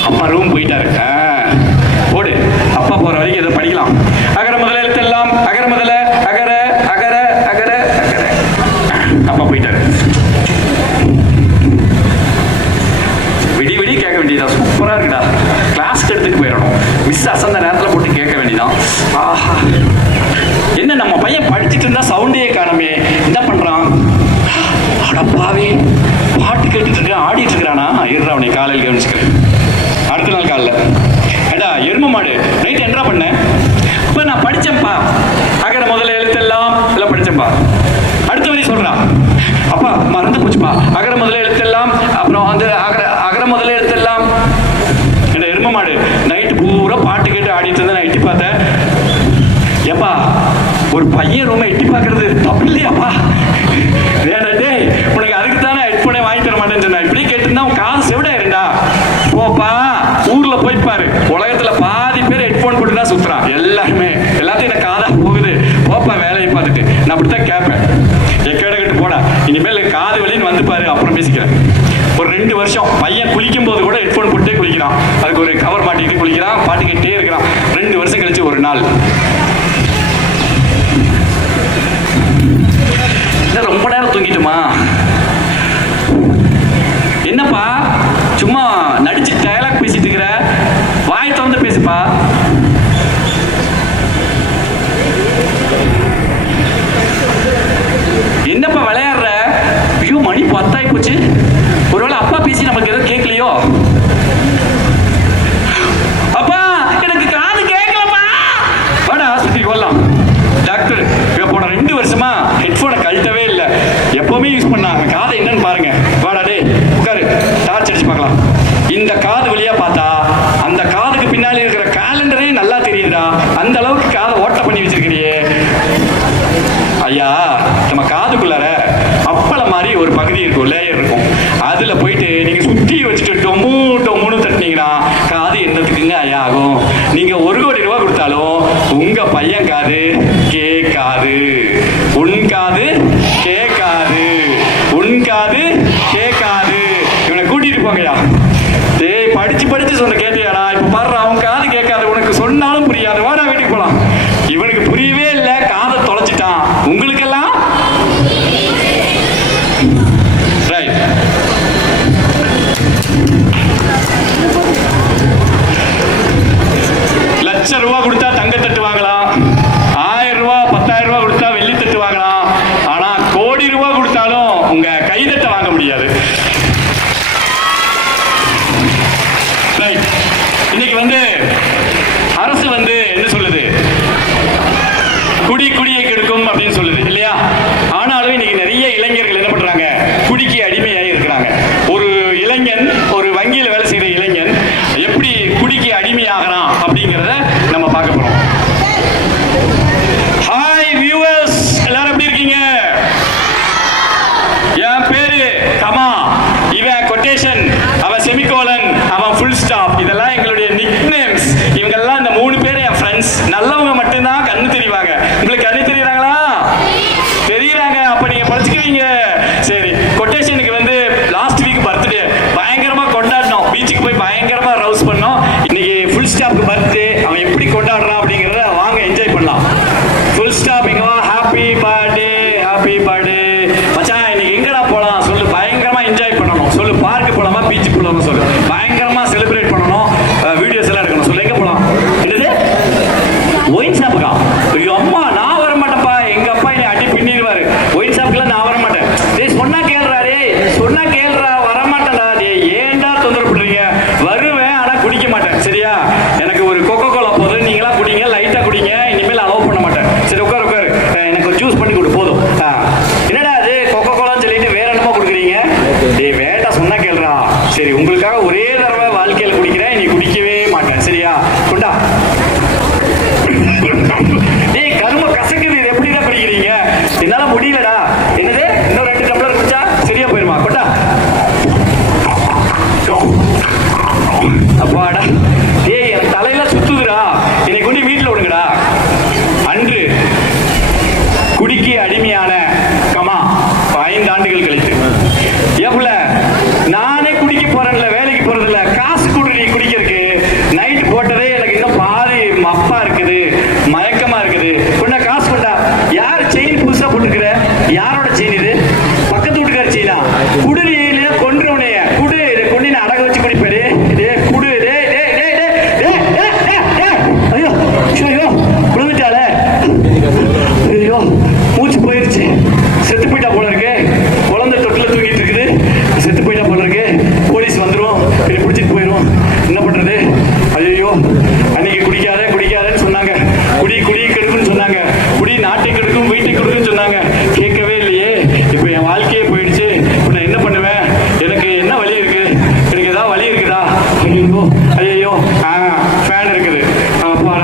அப்பா ரூம் போயிட்டாரு. போடு, அப்பா போற வரைக்கும் இதை படிக்கலாம். அகர முதல எழுத்தெல்லாம் அகர முதல அகர அகர அகர அகர. அப்பா போயிட்டாரு. விடி விடி கேட்க வேண்டியதா? சூப்பரா இருக்குடா. கிளாஸ்க்கு எடுத்துட்டு போயிடணும். மிஸ் அசந்த நேரத்தில் போட்டு கேட்க வேண்டியதான். ஆஹா, என்ன நம்ம பையன் படிச்சுட்டு இருந்தா சவுண்டே காணமே, என்ன பண்றான்? அடப்பாவே, பாட்டு கேட்டுட்டு இருக்கேன், ஆடிட்டு இருக்கிறானா? இருறா, அவனை காலையில் கவனிச்சுக்கிறேன். அடுத்த நாள் காலைல, ஏடா ஆடிட்டு இருந்தேன். நான் எட்டி பார்த்தேன். ஏப்பா ஒரு பையன் ரூமை எட்டி பார்க்கறது தப்பு இல்லையாப்பா? டே உனக்கு அதுக்கு தானே ஹெட்ஃபோனே வாங்கி தர மாட்டேன்னு சொன்னா. இப்படி கேட்டுருந்தா உன் காது செவிடாயிருண்டா. போப்பா ஊர்ல போய்ப்பாரு. உலகத்துல பாதி பேர் ஹெட்ஃபோன் போட்டு தான் சுத்துறான். எல்லாத்தையும் எனக்கு காதா போகுது. போப்பா வேலையை பார்த்துட்டு. நான் அப்படித்தான் கேட்பேன். எக்கேடக்கிட்டு போடா, இனிமேல் காது வலின்னு வந்து பாரு, அப்புறம் பேசிக்கிறேன். ஒரு 2 வருஷம் பையன் குளிக்கும் போது கூட ஹெட்ஃபோன் போட்டே குளிக்கிறான். அதுக்கு ஒரு கவர் மாட்டிக்கிட்டு குளிக்கிறான், பாட்டு கேட்டே இருக்கிறான். 2 வருஷம் கழிச்சு ஒரு நாள், ரொம்ப நேரம் தூங்கிட்டுமா? என்னப்பா சும்மா நடிச்சு டயலாக் பேசிட்டு இருக்கிற? வாய் திறந்து பேசுப்பா. என்னப்பா விளையாடுற? ஐயோ மணி 10 ஆகி போச்சு. ஒருவேளை அப்பா பேசி நமக்கு எதுவும் கேட்கலையோ? அப்பா எனக்கு காது கேட்கலப்பா. வாடா ஆஸ்பத்திரிக்கு வரலாம். டாக்டர் போன 2 வருஷமா ஹெட்ஃபோனை கழட்டவே இல்லை, எப்பவுமே யூஸ் பண்ணாங்க. காதை என்னன்னு பாருங்க. வாடா டே உட்காரு, டார்ச் அடிச்சு பார்க்கலாம். இந்த காது வழியா பார்த்தா அந்த காதுக்கு பின்னாடி இருக்கிற கேலண்டரே நல்லா தெரியுதுடா. அந்த அளவுக்கு காதை ஓட்ட பண்ணி வச்சிருக்கிறியே. ஐயா நம்ம காதுக்குள்ளார அப்பள மாதிரி ஒரு பகுதி இருக்கும், லேயர் இருக்கும். அதுல போயிட்டு நீங்க சுத்தி வச்சுட்டு டொம்மு டொம்முன்னு தட்டினீங்கன்னா காது என்னத்துக்குங்க ஐயா ஆகும்? நீங்க 1 கோடி ரூபாய் கொடுத்தாலும் உங்க பையன் காது கேட்காது. உன் காது கேட்காது, உன் காது கேட்காது. இவனை கூட்டிட்டு போங்கயா. டேய் படிச்சு படிச்சு சொன்ன கேட்டியாடா? இப்ப பாரு அவன் காது கேட்காது, உனக்கு சொன்னாலும் புரியாது. வாடா வீட்டுக்கு போலாம். இவனுக்கு புரியவே இல்லை, காதை தொலைச்சிட்டான். உங்களுக்கெல்லாம் ரைட். லட்சம் ரூபாய் கொடுத்தா தங்கத்தட்டு வாங்கலாம், 1000 ரூபாய் 10,000 ரூபாய் கொடுத்தா வெள்ளி தட்டு வாங்கலாம். ஆனா கோடி ரூபாய் கொடுத்தாலும் உங்க கைதட்டை வாங்க முடியாது. இன்னைக்கு அரசு என்ன சொல்லுது? குடியை கெடுக்கும் அப்படின்னு சொல்லுது இல்லையா? ஆனாலும் இன்னைக்கு நிறைய இளைஞர்கள் என்ன பண்றாங்க? குடிக்கு அடிமையாகி இருக்கிறாங்க. ஒரு இளைஞன், ஒரு வங்கியில் வேலை செய்யற இளைஞன் எப்படி குடிக்கு அடிமையாகிறான் அப்படிங்கிறத நம்ம பார்க்க போறோம். ஹாய் வியூவர்ஸ், எல்லாரும் எப்படி இருக்கீங்க? என் பேரு கமா, இவன் கொட்டேஷன், அவன் செமிகோலன், அவன் ஃபுல் ஸ்டாப். இதெல்லாம் எங்களுடைய நிக் நேம்ஸ். இவங்கெல்லாம் இந்த 3 பேர் என் ஃப்ரெண்ட்ஸ். நல்லவங்க மட்டும்தான் கண்ணு தெரிவாங்க. உங்களுக்கு கண்ணு தெரியுறாங்களா? தெரியுறாங்க. அப்ப நீங்க படிச்சுக்குவீங்க. சரி, கொட்டேஷனுக்கு லாஸ்ட் வீக் பர்த்டே பயங்கரமா கொண்டாடினோம். பீச்சுக்கு போய் பயங்கரமா ரவுஸ் பண்ணோம். இன்னைக்கு ஃபுல் ஸ்டாப்க்கு பர்த்டே. அவன் எப்படி கொண்டாடுறான் அப்படிங்கறத வாங்க என்ஜாய் பண்ணலாம். ஃபுல் ஸ்டாப் இங்க வா. ஹாப்பி பர்த்டே, ஹாப்பி பர்த்டே மச்சான். இன்னைக்கு எங்கடா போலாம் சொல்லு? பயங்கரமா என்ஜாய் பண்ணணும் சொல்லு. பார்க்கு போலாமா, பீச்சுக்கு போலாமா சொல்லு. பயங்கரமா செலிப்ரேட் பண்ணணும், வீடியோஸ் எல்லாம் எடுக்கணும் சொல்லு. எங்க போலாம்? என்னது? ஒயின் ஷாப்புக்கா? ஐயோ அம்மா, நான் வர மாட்டேன்ப்பா. எங்க அப்பா என்னை அடி பின்னிடுவாரு. ஒயின் ஷாப்புக்குலாம் நான் வர மாட்டேன். டேய் சொன்னா கேளுடா, டேய் சொன்னா கேளுடா. வர மாட்டேன்டா. டேய் ஏன்டா தொந்தரவு பண்றீங்க? வருவேன், ஆனா குடிக்க மாட்டேன். சரியா? எனக்கு ஒரு கொக்கோ கோலா போதும். நீங்களா குடிங்க, லைட்டா குடிங்க. இனிமேல் அலோவ் பண்ண மாட்டேன். சரி உட்காரு உட்காரு. எனக்கு ஒரு ஜூஸ் பண்ணி கொடு போதும். என்னடா அது கொக்கோ கோலான்னு சொல்லிட்டு வேற என்னமோ கொடுக்குறீங்க? டேய் வேண்டாம், சொன்னா கேளுடா. சரி உங்களுக்காக ஒரே தடவை வாழ்க்கையில் குடிக்கிறேன், நீ குடிக்கவே மாட்டேன். சரியா? கொண்டா. டேய் கரும கசக்குது, இது எப்படிடா குடிக்கிறீங்க? என்னால முடியலடா. என்னது? இன்னும் 2 டம்ளர் குடிச்சா சரியா போயிருமா? கொண்டா. அப்பாடா. டேய் என் தலையில சுத்துதுடா. என்னை கொண்டு வீட்டுல விடுங்கடா. அன்று குடிக்கு அடிமையான கமா 5 ஆண்டுகள் கழித்து எவ்வளவு நானே குடிக்க போறேன்ல, வேலைக்கு போறதில்ல, காசு கொடு நீ குடிக்கிறதுக்கு. நைட் போட்டதே எனக்கு இன்னும் பாதி மப்பா இருக்குது, மயக்கமா இருக்குது. கொண்டா காசு கொண்டா. யார் செயின் புதுசா போட்டுக்கிற? யாரோட செயின் இது? பக்கத்து வீட்டுக்கார செயினா? குடு. நீ கொன்றுவனைய குடு. இதை கொண்டு நான் அடக வச்சு குடிப்பாரு. இதே குடு. ஐயோ ஐயோ விழுந்துட்டாளே. ஐயோ மூச்சு போயிருச்சு. செத்து போயிட்டா போல இருக்கு. குழந்தை தொட்டில தூக்கிட்டு இருக்குது. செத்து போயிட்டா போல இருக்கு. போலீஸ் வந்துடும், இதை பிடிச்சிட்டு போயிடும். என்ன பண்றது? ஐயோ அன்னைக்கு குடிக்காதன்னு சொன்னாங்க. குடி கெடுக்குன்னு சொன்னாங்க. குடி நாட்டை கெடுக்கும், வீட்டை கெடுக்குன்னு சொன்னாங்க. கேட்கவே இல்லையே. இப்ப என் வாழ்க்கையே போயிடுச்சு. இப்ப நான் என்ன பண்ணுவேன்? எனக்கு என்ன வழி இருக்கு? எனக்கு ஏதாவது வழி இருக்குதா? ஐயோ ஐயோ ஃபேன் இருக்குது. அப்பா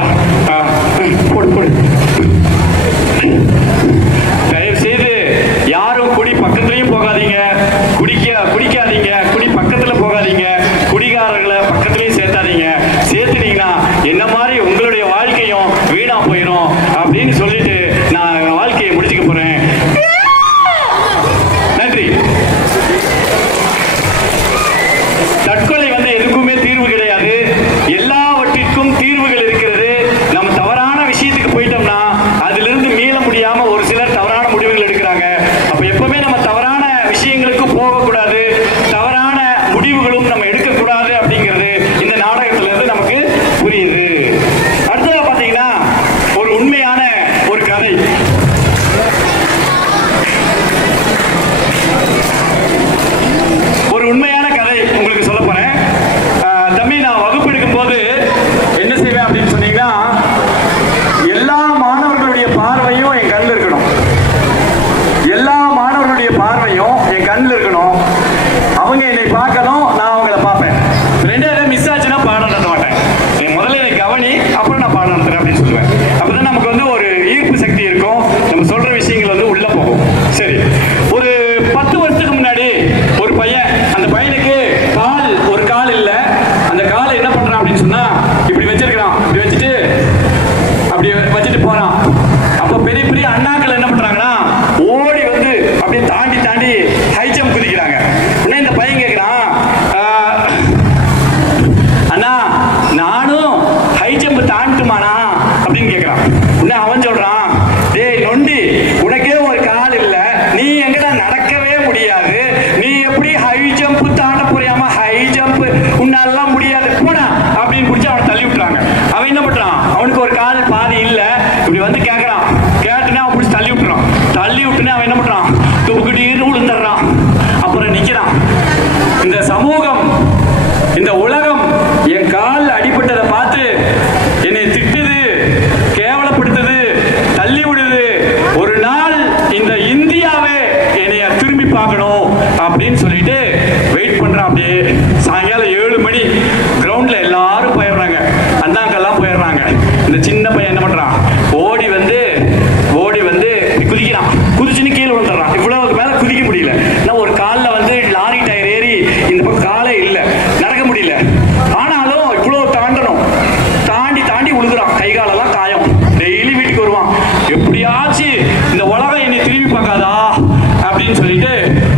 சின்ன பையன் என்ன பண்றான், ஓடி வந்து குதிக்கிறான். குதிச்சுன்னு கீழே விழுந்துடுறான். இவ்வளவுக்கு மேல குதிக்க முடியல. நான் ஒரு காலில் வந்து லாரி டயர் ஏறி இந்த பக்கம் காலே இல்லை, நடக்க முடியல. ஆனாலும் இவ்வளவு தாண்டணும், தாண்டி விழுகுறான். கை காலெல்லாம் காயம். டெய்லி வீட்டுக்கு வருவான். எப்படியாச்சு இந்த உலகம் என்னை திரும்பி பார்க்காதா அப்படின்னு சொல்லிட்டு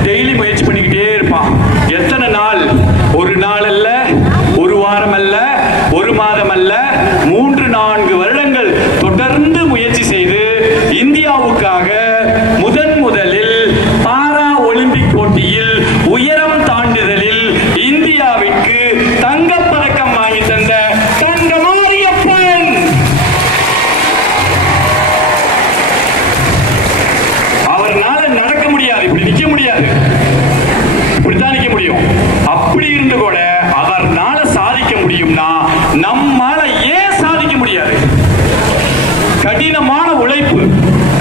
டெய்லி முயற்சி பண்ணிக்கிட்டே இருப்பான். எத்தனை நாள்? ஒரு நாள் அல்ல, ஒரு வாரம் அல்ல, ஒரு மாதம் அல்ல, 3-4 வருடங்கள் தொடர்ந்து முயற்சி செய்து இந்தியாவுக்காக முதலில் பாரா ஒலிம்பிக் போட்டியில் உயரம் தாண்டுதலில் இந்தியாவிற்கு தங்கப்பதக்கம் வாங்கி தந்த தங்கமாரியப்பன். அவர்னால நடக்க முடியாது, இப்படி நிக்க முடியாது, இப்படித்தான் நிக்க முடியும். அப்படி இருந்து கூட அவர்னால சாதிக்க முடியும்னா நம்மால ஏன் சாதிக்க முடியாது? கடினமான உழைப்பு,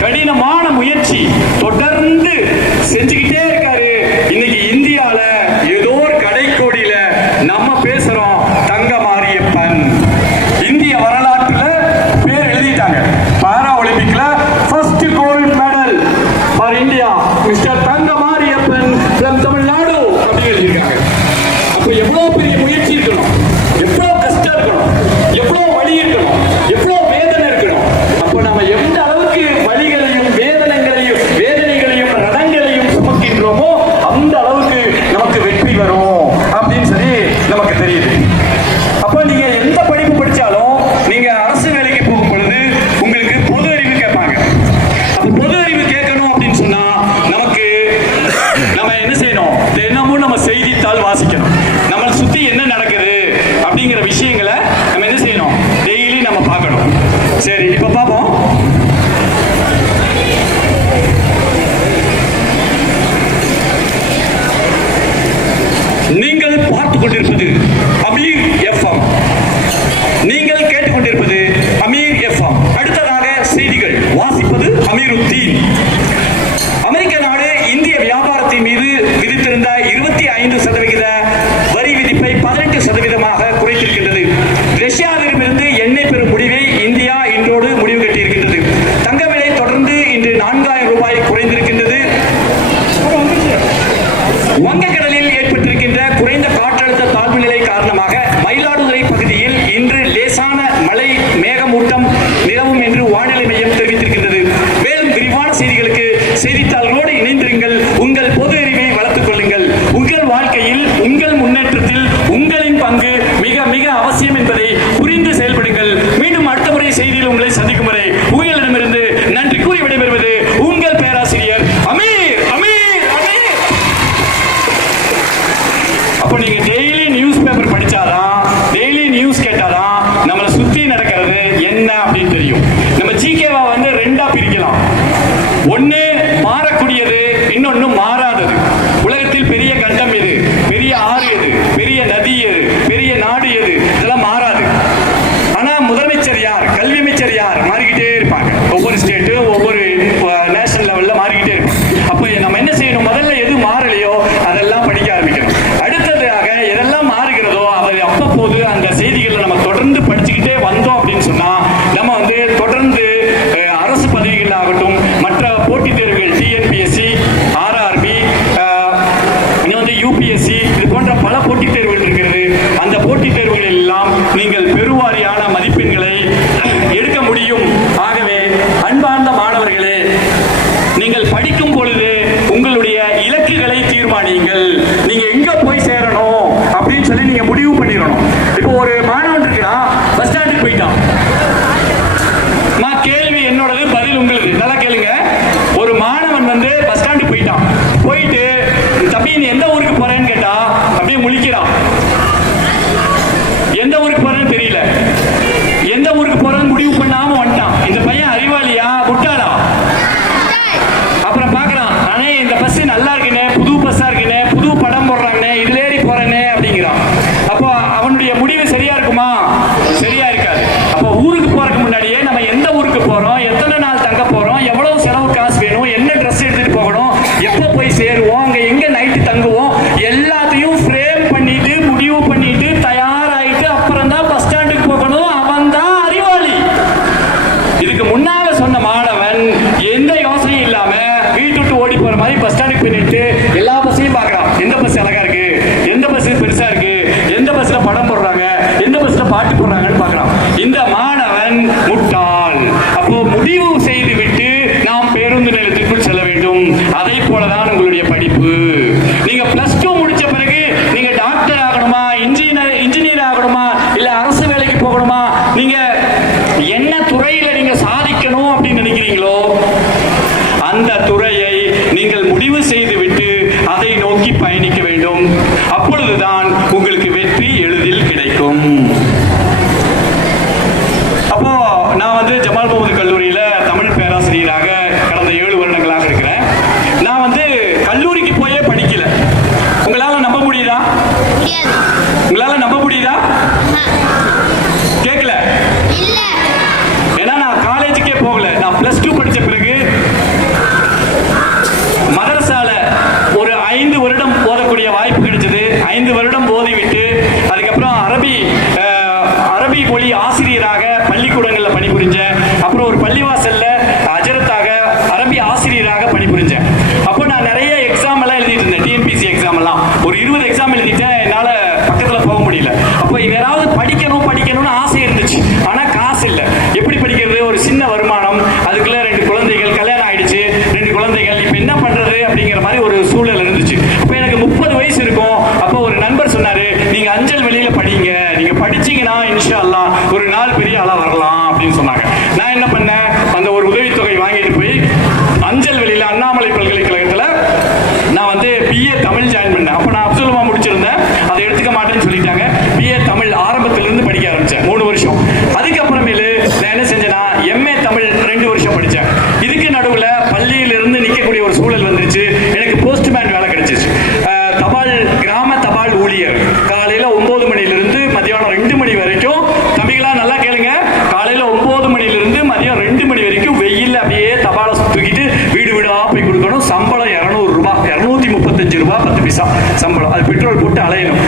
கடினமான முயற்சி தொடர்ந்து செஞ்சுக்கிட்டே இருக்காரு. இன்னைக்கு இந்தியால ஏதோ ஒரு கடைக்கோடியில நம்ம பேசுறோம் தங்கமாரியப்பன். இந்திய வரலாற்றுல பேர் எழுதிட்டாங்க. பாரா ஒலிம்பிக்ல first gold medal for India Mister Thangamariappan from Tamil Nadu அப்படி எழுதியிருக்காங்க. அப்ப எவ்வளவு பெரிய முயற்சி இருக்கணும், எவ்வளவு கஷ்டம் இருக்கணும், எவ்வளவு வலி இருக்கணும், எவ்வளவு வேதனை இருக்கணும். அப்ப நாம எந்த அளவுக்கு வலிகளையும் வேதனைகளையும் ரணங்களையும் சுமக்கின்றோமோ அந்த அளவுக்கு நமக்கு வெற்றி வரும் அப்படின்னு சொல்லி நமக்கு தெரியுது. அப்ப நீங்க எந்த படிப்பு படிச்சாலும் நீங்க அரசு வேலைக்கு போகும் பொழுது உங்களுக்கு பொது அறிவு கேட்பாங்க. அப்ப பொது அறிவு கேட்கணும் அப்படின்னு சொன்னா நம்ம என்ன செய்யணும்? தினமும் நம்ம செய்தித்தாள் வாசிக்கணும். நம்மளை சுத்தி என்ன நடக்குது அப்படிங்கிற விஷயங்களை நம்ம என்ன செய்யணும்? டெய்லி நம்ம பார்க்கணும். சரி, இப்ப பார்ப்போம். நீங்கள் பார்த்துக் கொண்டிருப்பது அமீர் FM. நீங்கள் கேட்டுக்கொண்டிருப்பது அமீர் FM. அடுத்ததாக செய்திகள் வாசிப்பது அமீருத்தீன். அமெரிக்க நாடு இந்திய வியாபாரத்தின் மீது விதித்திருந்த 25% வரி விதிப்பை 18% குறைத்திருக்கின்றது. ரஷ்யாவிடமிருந்து எண்ணெய் பெறும் முடிவை இந்தியா இன்றோடு முடிவு கட்டியிருக்கின்றது. தங்க விலை தொடர்ந்து இன்று 4000 ரூபாய் குறைந்திருக்கின்றது. வங்கக்கடலில் ஏற்பட்டிருக்கின்ற குறைந்த காற்றழுத்த தாழ்வு நிலை காரணமாக மயிலாடுதுறை பகுதியில் இன்று லேசான மழை மேகமூட்டம் நிலவும் என்று வானிலை மையம் தெரிவித்திருக்கின்றது. மேலும் விரிவான செய்திகளுக்கு செய்தித்தாள்களோடு இணைந்திருங்கள். உங்கள் பொது அறிவை வளர்த்துக் கொள்ளுங்கள். உங்கள் வாழ்க்கையில் உங்கள் முன்னேற்றத்தில் உங்களின் பங்கு மிக மிக அவசியம் என்பதை புரிந்து செயல்படுங்கள். மீண்டும் அடுத்த முறை செய்தியில் உங்களை சந்திக்கும் வரை உங்களிடமிருந்து நன்றி கூறி விடைபெறுவது உங்கள் பேராசிரியர் அமீர். அப்போ நீங்க டெய்லி நியூஸ் பேப்பர் படிச்சாதான், டெய்லி நியூஸ் கேட்டாதான் நம்மளை சுத்தி நடக்கிறது என்ன அப்படின்னு தெரியும். நம்ம ஜிகேவா வந்து 2ஆ பிரிக்கலாம். ஒண்ணு மாறக்கூடியது, இன்னொன்னு மாறாதது. உலகத்தில் பெரிய கண்டம் எது, பெரிய ஆறு எது, பெரிய நதி எது, பெரிய நாடு எது, இதெல்லாம் மாறாது. ஆனா முதலமைச்சர் யார், கல்வி அமைச்சர் யார் மாறிக்கிட்டே இருப்பாங்க. ஒவ்வொரு ஸ்டேட்டும் ஒவ்வொரு நேஷனல் லெவல்ல மாறிக்கிட்டே இருக்கும். அப்ப நம்ம என்ன செய்யணும்? முதல்ல எது மாறலையோ அதெல்லாம் படிக்க ஆரம்பிக்கணும். அடுத்ததாக எதெல்லாம் மாறுகிறதோ அதை அப்பப்போது அந்த செய்திகளை நம்ம தொடர்ந்து படிச்சுக்கிட்டே வந்தோம் அப்படின்னு சொன்னா நம்ம வந்து தொடர்ந்து அரசு பதவிகள் ஆகட்டும், மற்ற போட்டித் தேர்வுகள் TNPSC, RRB, UPSC, இது போன்ற பல போட்டித் தேர்வுகள் இருக்கிறது. அந்த போட்டித் தேர்வுகள் எல்லாம் நீங்கள் பெருவாரியான மதிப்பெண்களை எடுக்க முடியும். ஆகவே அன்பார்ந்த மாணவர்களே, நீங்கள் படிக்கும் பொழுது உங்களுடைய இலக்குகளை தீர்மானியுங்கள். நீங்க எங்க போய் சேரணும் அப்படின்னு சொல்லி நீங்க முடிவு பண்ணிடணும். இப்போ ஒரு மாணவன் இருக்கிறான், பஸ் ஸ்டாண்டுக்கு போயிட்டான். கேள்வி என்னோடது, பதில் உங்களுக்கு. நல்லா கேளுங்க. ஒரு மாணவன் வந்து பஸ் ஸ்டாண்டுக்கு போயிட்டு தம்பி நீ எந்த ஊருக்கு போறேன்னு கேட்டா அப்படியே முழிக்கிறான். எந்த ஊருக்கு போறேன்னு தெரியல, எந்த ஊருக்கு போறேன்னு முடிவு பண்ணாம வந்துட்டான். இந்த பையன் அறிவாளியா முட்டாளா? அப்புறம் பாக்குறான், நானே இந்த பஸ் நல்லா இருக்குனே, புது பஸ்ஸா இருக்குனே, புது படம் போடுறாங்கன்னே, இதுல ஏறி போறேனே அப்படிங்கிறான். அப்போ அவனுடைய முடிவு சரியா இருக்குமா? சரியா இருக்காது. அப்போ ஊருக்கு போறதுக்கு முன்னாடியே நம்ம எந்த ஊருக்கு போறோம், எத்தனை நாள் தங்க போறோம், எவ்வளவு செலவு காசு வேணும், என்ன ட்ரெஸ் எடுத்துட்டு போகணும், எப்போ போய் சேருவோம், அங்க எங்க நைட்டு தங்குவோம், எல்லாத்தையும் ஃப்ரேம் பண்ணிட்டு முடிவு பண்ணிட்டு தயாராயிட்டு அப்புறம் தான் பஸ் ஸ்டாண்டுக்கு போகணும். அவன் தான் அறிவாளி. முட்டாள். அப்போ முடிவு செய்துவிட்டு நாம் பேருந்து நிலையத்திற்குள் செல்ல வேண்டும். அதை போலதான் உங்களுடைய படிப்பு. நீங்க பிளஸ் 2 முடிச்ச பிறகு நீங்க டாக்டர் ஆகணுமா, இன்ஜினியர் ஆகணுமா, இல்ல அரசு வேலைக்கு போகணுமா, நீங்க என்ன துறையில நீங்க சாதிக்கணும் அப்படின்னு நினைக்கிறீங்களோ அந்த துறையை நீங்கள் முடிவு செய்துவிட்டு அதை நோக்கி பயணிக்க வேண்டும். அப்பொழுதுதான் உங்களுக்கு வெற்றி எளிதில் கிடைக்கும். அப்போ நான் வந்து ஜமால் முகமது கல்லூரியில தமிழ் பேராசிரியராக கடந்த 7 வருடங்களாக இருக்கிறேன். நான் வந்து கல்லூரிக்கு போயே படிக்கல. உங்களால நம்ப முடியுதா? உங்களால நம்ப முடியுதா? கேட்கல. ஏன்னா நான் காலேஜுக்கே போகல. நான் பிளஸ் 2 படிச்ச பிறகு மதரசால ஒரு 5 வருடம் ஓதக்கூடிய வாய்ப்பு கிடைச்சது. 5 வருடம் ஓதிவிட்டு அதுக்கப்புறம் அரபி மொழி ஆசிரியராக பள்ளிக்கூடங்களில் பணிபுரிஞ்சேன். அப்புறம் ஒரு பள்ளிவாசல்ல அஜரத்தாக அரபி ஆசிரியராக பணிபுரிஞ்சேன். அப்போ நான் நிறைய எக்ஸாம் எல்லாம் எழுதிட்டு இருந்தேன். டிஎன்பிசி எக்ஸாம் எல்லாம் ஒரு 20 எக்ஸாம் எழுதிட்டேன். என்னால பக்கத்துல போக முடியல. அப்போ யாராவது படிக்கணும்னு ஆசை இருந்துச்சு. ஆனா காசு இல்லை. எப்படி படிக்கிறது? ஒரு சின்ன வருமானம், அதுக்குள்ள 2 குழந்தைகள், கல்யாணம் ஆயிடுச்சு, 2 குழந்தைகள். இப்ப என்ன பண்றது அப்படிங்கிற மாதிரி ஒரு சூழல் இருந்துச்சு. அப்ப எனக்கு 30 வயசு இருக்கும். அப்போ ஒரு நண்பர் சொன்னாரு, நீங்க அஞ்சல் வெளியில படிங்க, நீங்க படிச்சீங்கன்னா இன்ஷா அல்லாஹ் ஒரு நாள் பெரிய ஆளா வரலாம் அப்படின்னு சொன்னாங்க. நான் என்ன பண்ணேன், அந்த ஒரு உதவித்தொகை வாங்கிட்டு போய் அஞ்சல் வெளியில அண்ணாமலை பல்கலைக்கழகத்துல நான் வந்து பிஏ தமிழ் ஜாயின் பண்ணேன். அப்ப நான் அப்துல்லமா முடிச்சிருந்தேன். அதை எடுத்துக்க மாட்டேன்னு சொல்லிட்டாங்க. பிஏ தமிழ் ஆரம்பத்திலிருந்து படிக்க ஆரம்பிச்சேன் 3 வருஷம். அதுக்கப்புறமேலு நான் என்ன செஞ்சேன்னா எம்ஏ தமிழ் 2 வருஷம் படித்தேன். இதுக்கு நடுவில் பள்ளியிலிருந்து நிற்கக்கூடிய ஒரு சூழல் வந்துருச்சு. எனக்கு போஸ்ட்மேன் வேலை கிடைச்சிச்சு. கிராம தபால் ஊழியர். காலையில 9 மணிலிருந்து மதியானம் 2 மணி வரைக்கும், தம்பிகளா நல்லா கேளுங்க, காலையில 9 மணிலிருந்து மதியம் 2 மணி வரைக்கும் வெயில் அப்படியே தபாலை தூக்கிட்டு வீடு வீடா போய் கொடுக்கணும். சம்பளம் 200 ரூபாய், 235 ரூபாய் 10 பைசா சம்பளம். அது பெட்ரோல் போட்டு அலையணும்.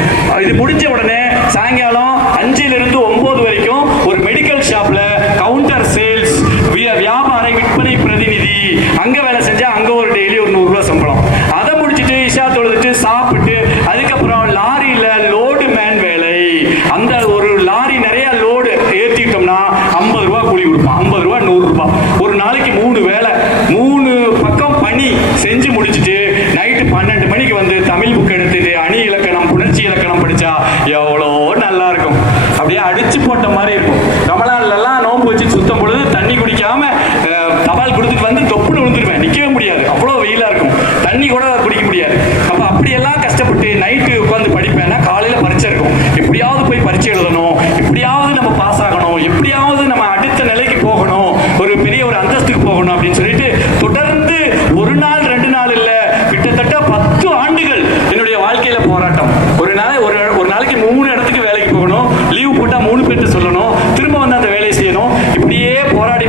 இது முடிஞ்ச உடனே சாயங்காலம் 5லிருந்து 9 வரைக்கும் ஒரு மெடிக்கல் ஷாப்ல கவுண்டர் சேல்ஸ், வியாபார விற்பனை பிரதிநிதி, அங்க வேலை செஞ்சா அங்க ஒரு டெய்லி ஒரு 100 ரூபாய் சம்பளம். அதை முடிச்சுட்டு இஷா தொழுதுட்டு சாப்பிட்டு அதுக்கப்புறம் லாரியில லோடு மேன் வேலை. அந்த ஒரு லாரி நிறைய லோடு ஏற்றிட்டோம்னா 50 ரூபாய் கூலி கொடுப்பான். 50 ரூபாய் 100 ரூபாய். ஒரு நாளைக்கு 3 வேலை, 3 பக்கம் பணி செஞ்சு முடிச்சுட்டு நைட்டு 12 மணிக்கு வந்து தமிழ் புக் எடுத்துட்டு அணி இலக்கணம், புணர்ச்சி இலக்கணம் படிச்சா எவ்வளோ நல்லா இருக்கும். அப்படியே அடிச்சு போட்ட மாதிரி இருக்கும். ரமலான்ல எல்லாம் நோன்பு வச்சு சுத்தம் பொழுது தண்ணி குடிக்காம தபால் கொடுத்துட்டு வந்து தொப்புன்னு விழுந்துருவேன். நிற்கவே முடியாது, அவ்வளோ வெயிலா இருக்கும். தண்ணி கூட குடிக்க முடியாது. அப்ப அப்படியெல்லாம் கஷ்டப்பட்டு நைட்டு உட்காந்து படிப்பேன்னா காலையில பரீட்சை இருக்கும். எப்படியாவது போய் பரீட்சை எழுதணும், எப்படியாவது நம்ம பாஸ் ஆகணும், எப்படியாவது நம்ம அடுத்த நிலைக்கு போகணும், ஒரு பெரிய ஒரு அந்தஸ்துக்கு போகணும் அப்படின்னு சொல்லிட்டு தொடர்ந்து 1 நாள் 2 நாள் இல்ல, கிட்டத்தட்ட 10 ஆண்டுகள் என்னுடைய வாழ்க்கையில போராட்டம். ஒரு நாளைக்கு 3 இடத்துக்கு வேலைக்கு போகணும், லீவு போட்டா 3 பேர்ட்ட சொல்லணும், திரும்ப வந்து அந்த வேலையை செய்யணும். இப்படியே போராடி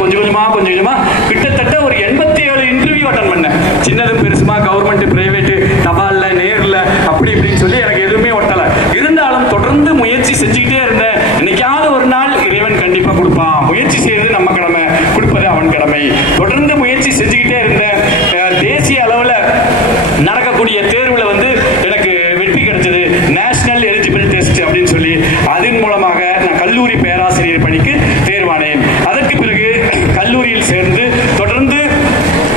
கொஞ்சம் கொஞ்சமா கிட்டத்தட்ட ஒரு 87 இன்டர்வியூ அட்டன் பண்ணேன். சின்னது பெருசுமா, கவர்மெண்ட், பிரைவேட், தபால்ல, நேர்ல, அப்படி இப்படின்னு சொல்லி எனக்கு எதுவுமே ஒட்டல. இருந்தாலும் தொடர்ந்து முயற்சி செஞ்சுக்கிட்டே இருந்தேன். இன்னைக்காவது ஒரு நாள் இறைவன் கண்டிப்பா கொடுப்பான். முயற்சி செய்யறது நம்ம கடமை, கொடுப்பது அவன் கடமை. தொடர்ந்து முயற்சி செஞ்சுக்கிட்டே இருந்தேன். தேசிய அளவுல நடக்கக்கூடிய தேர்வுல வந்து எனக்கு வெற்றி கிடைச்சது. நேஷனல் எலிஜிபிள் டெஸ்ட் அப்படின்னு சொல்லி அதன் மூலமாக நான் கல்லூரி பேராசிரியர் பணிக்கு தேர்வானேன். அதற்கு பிறகு கல்லூரியில் சேர்ந்து தொடர்ந்து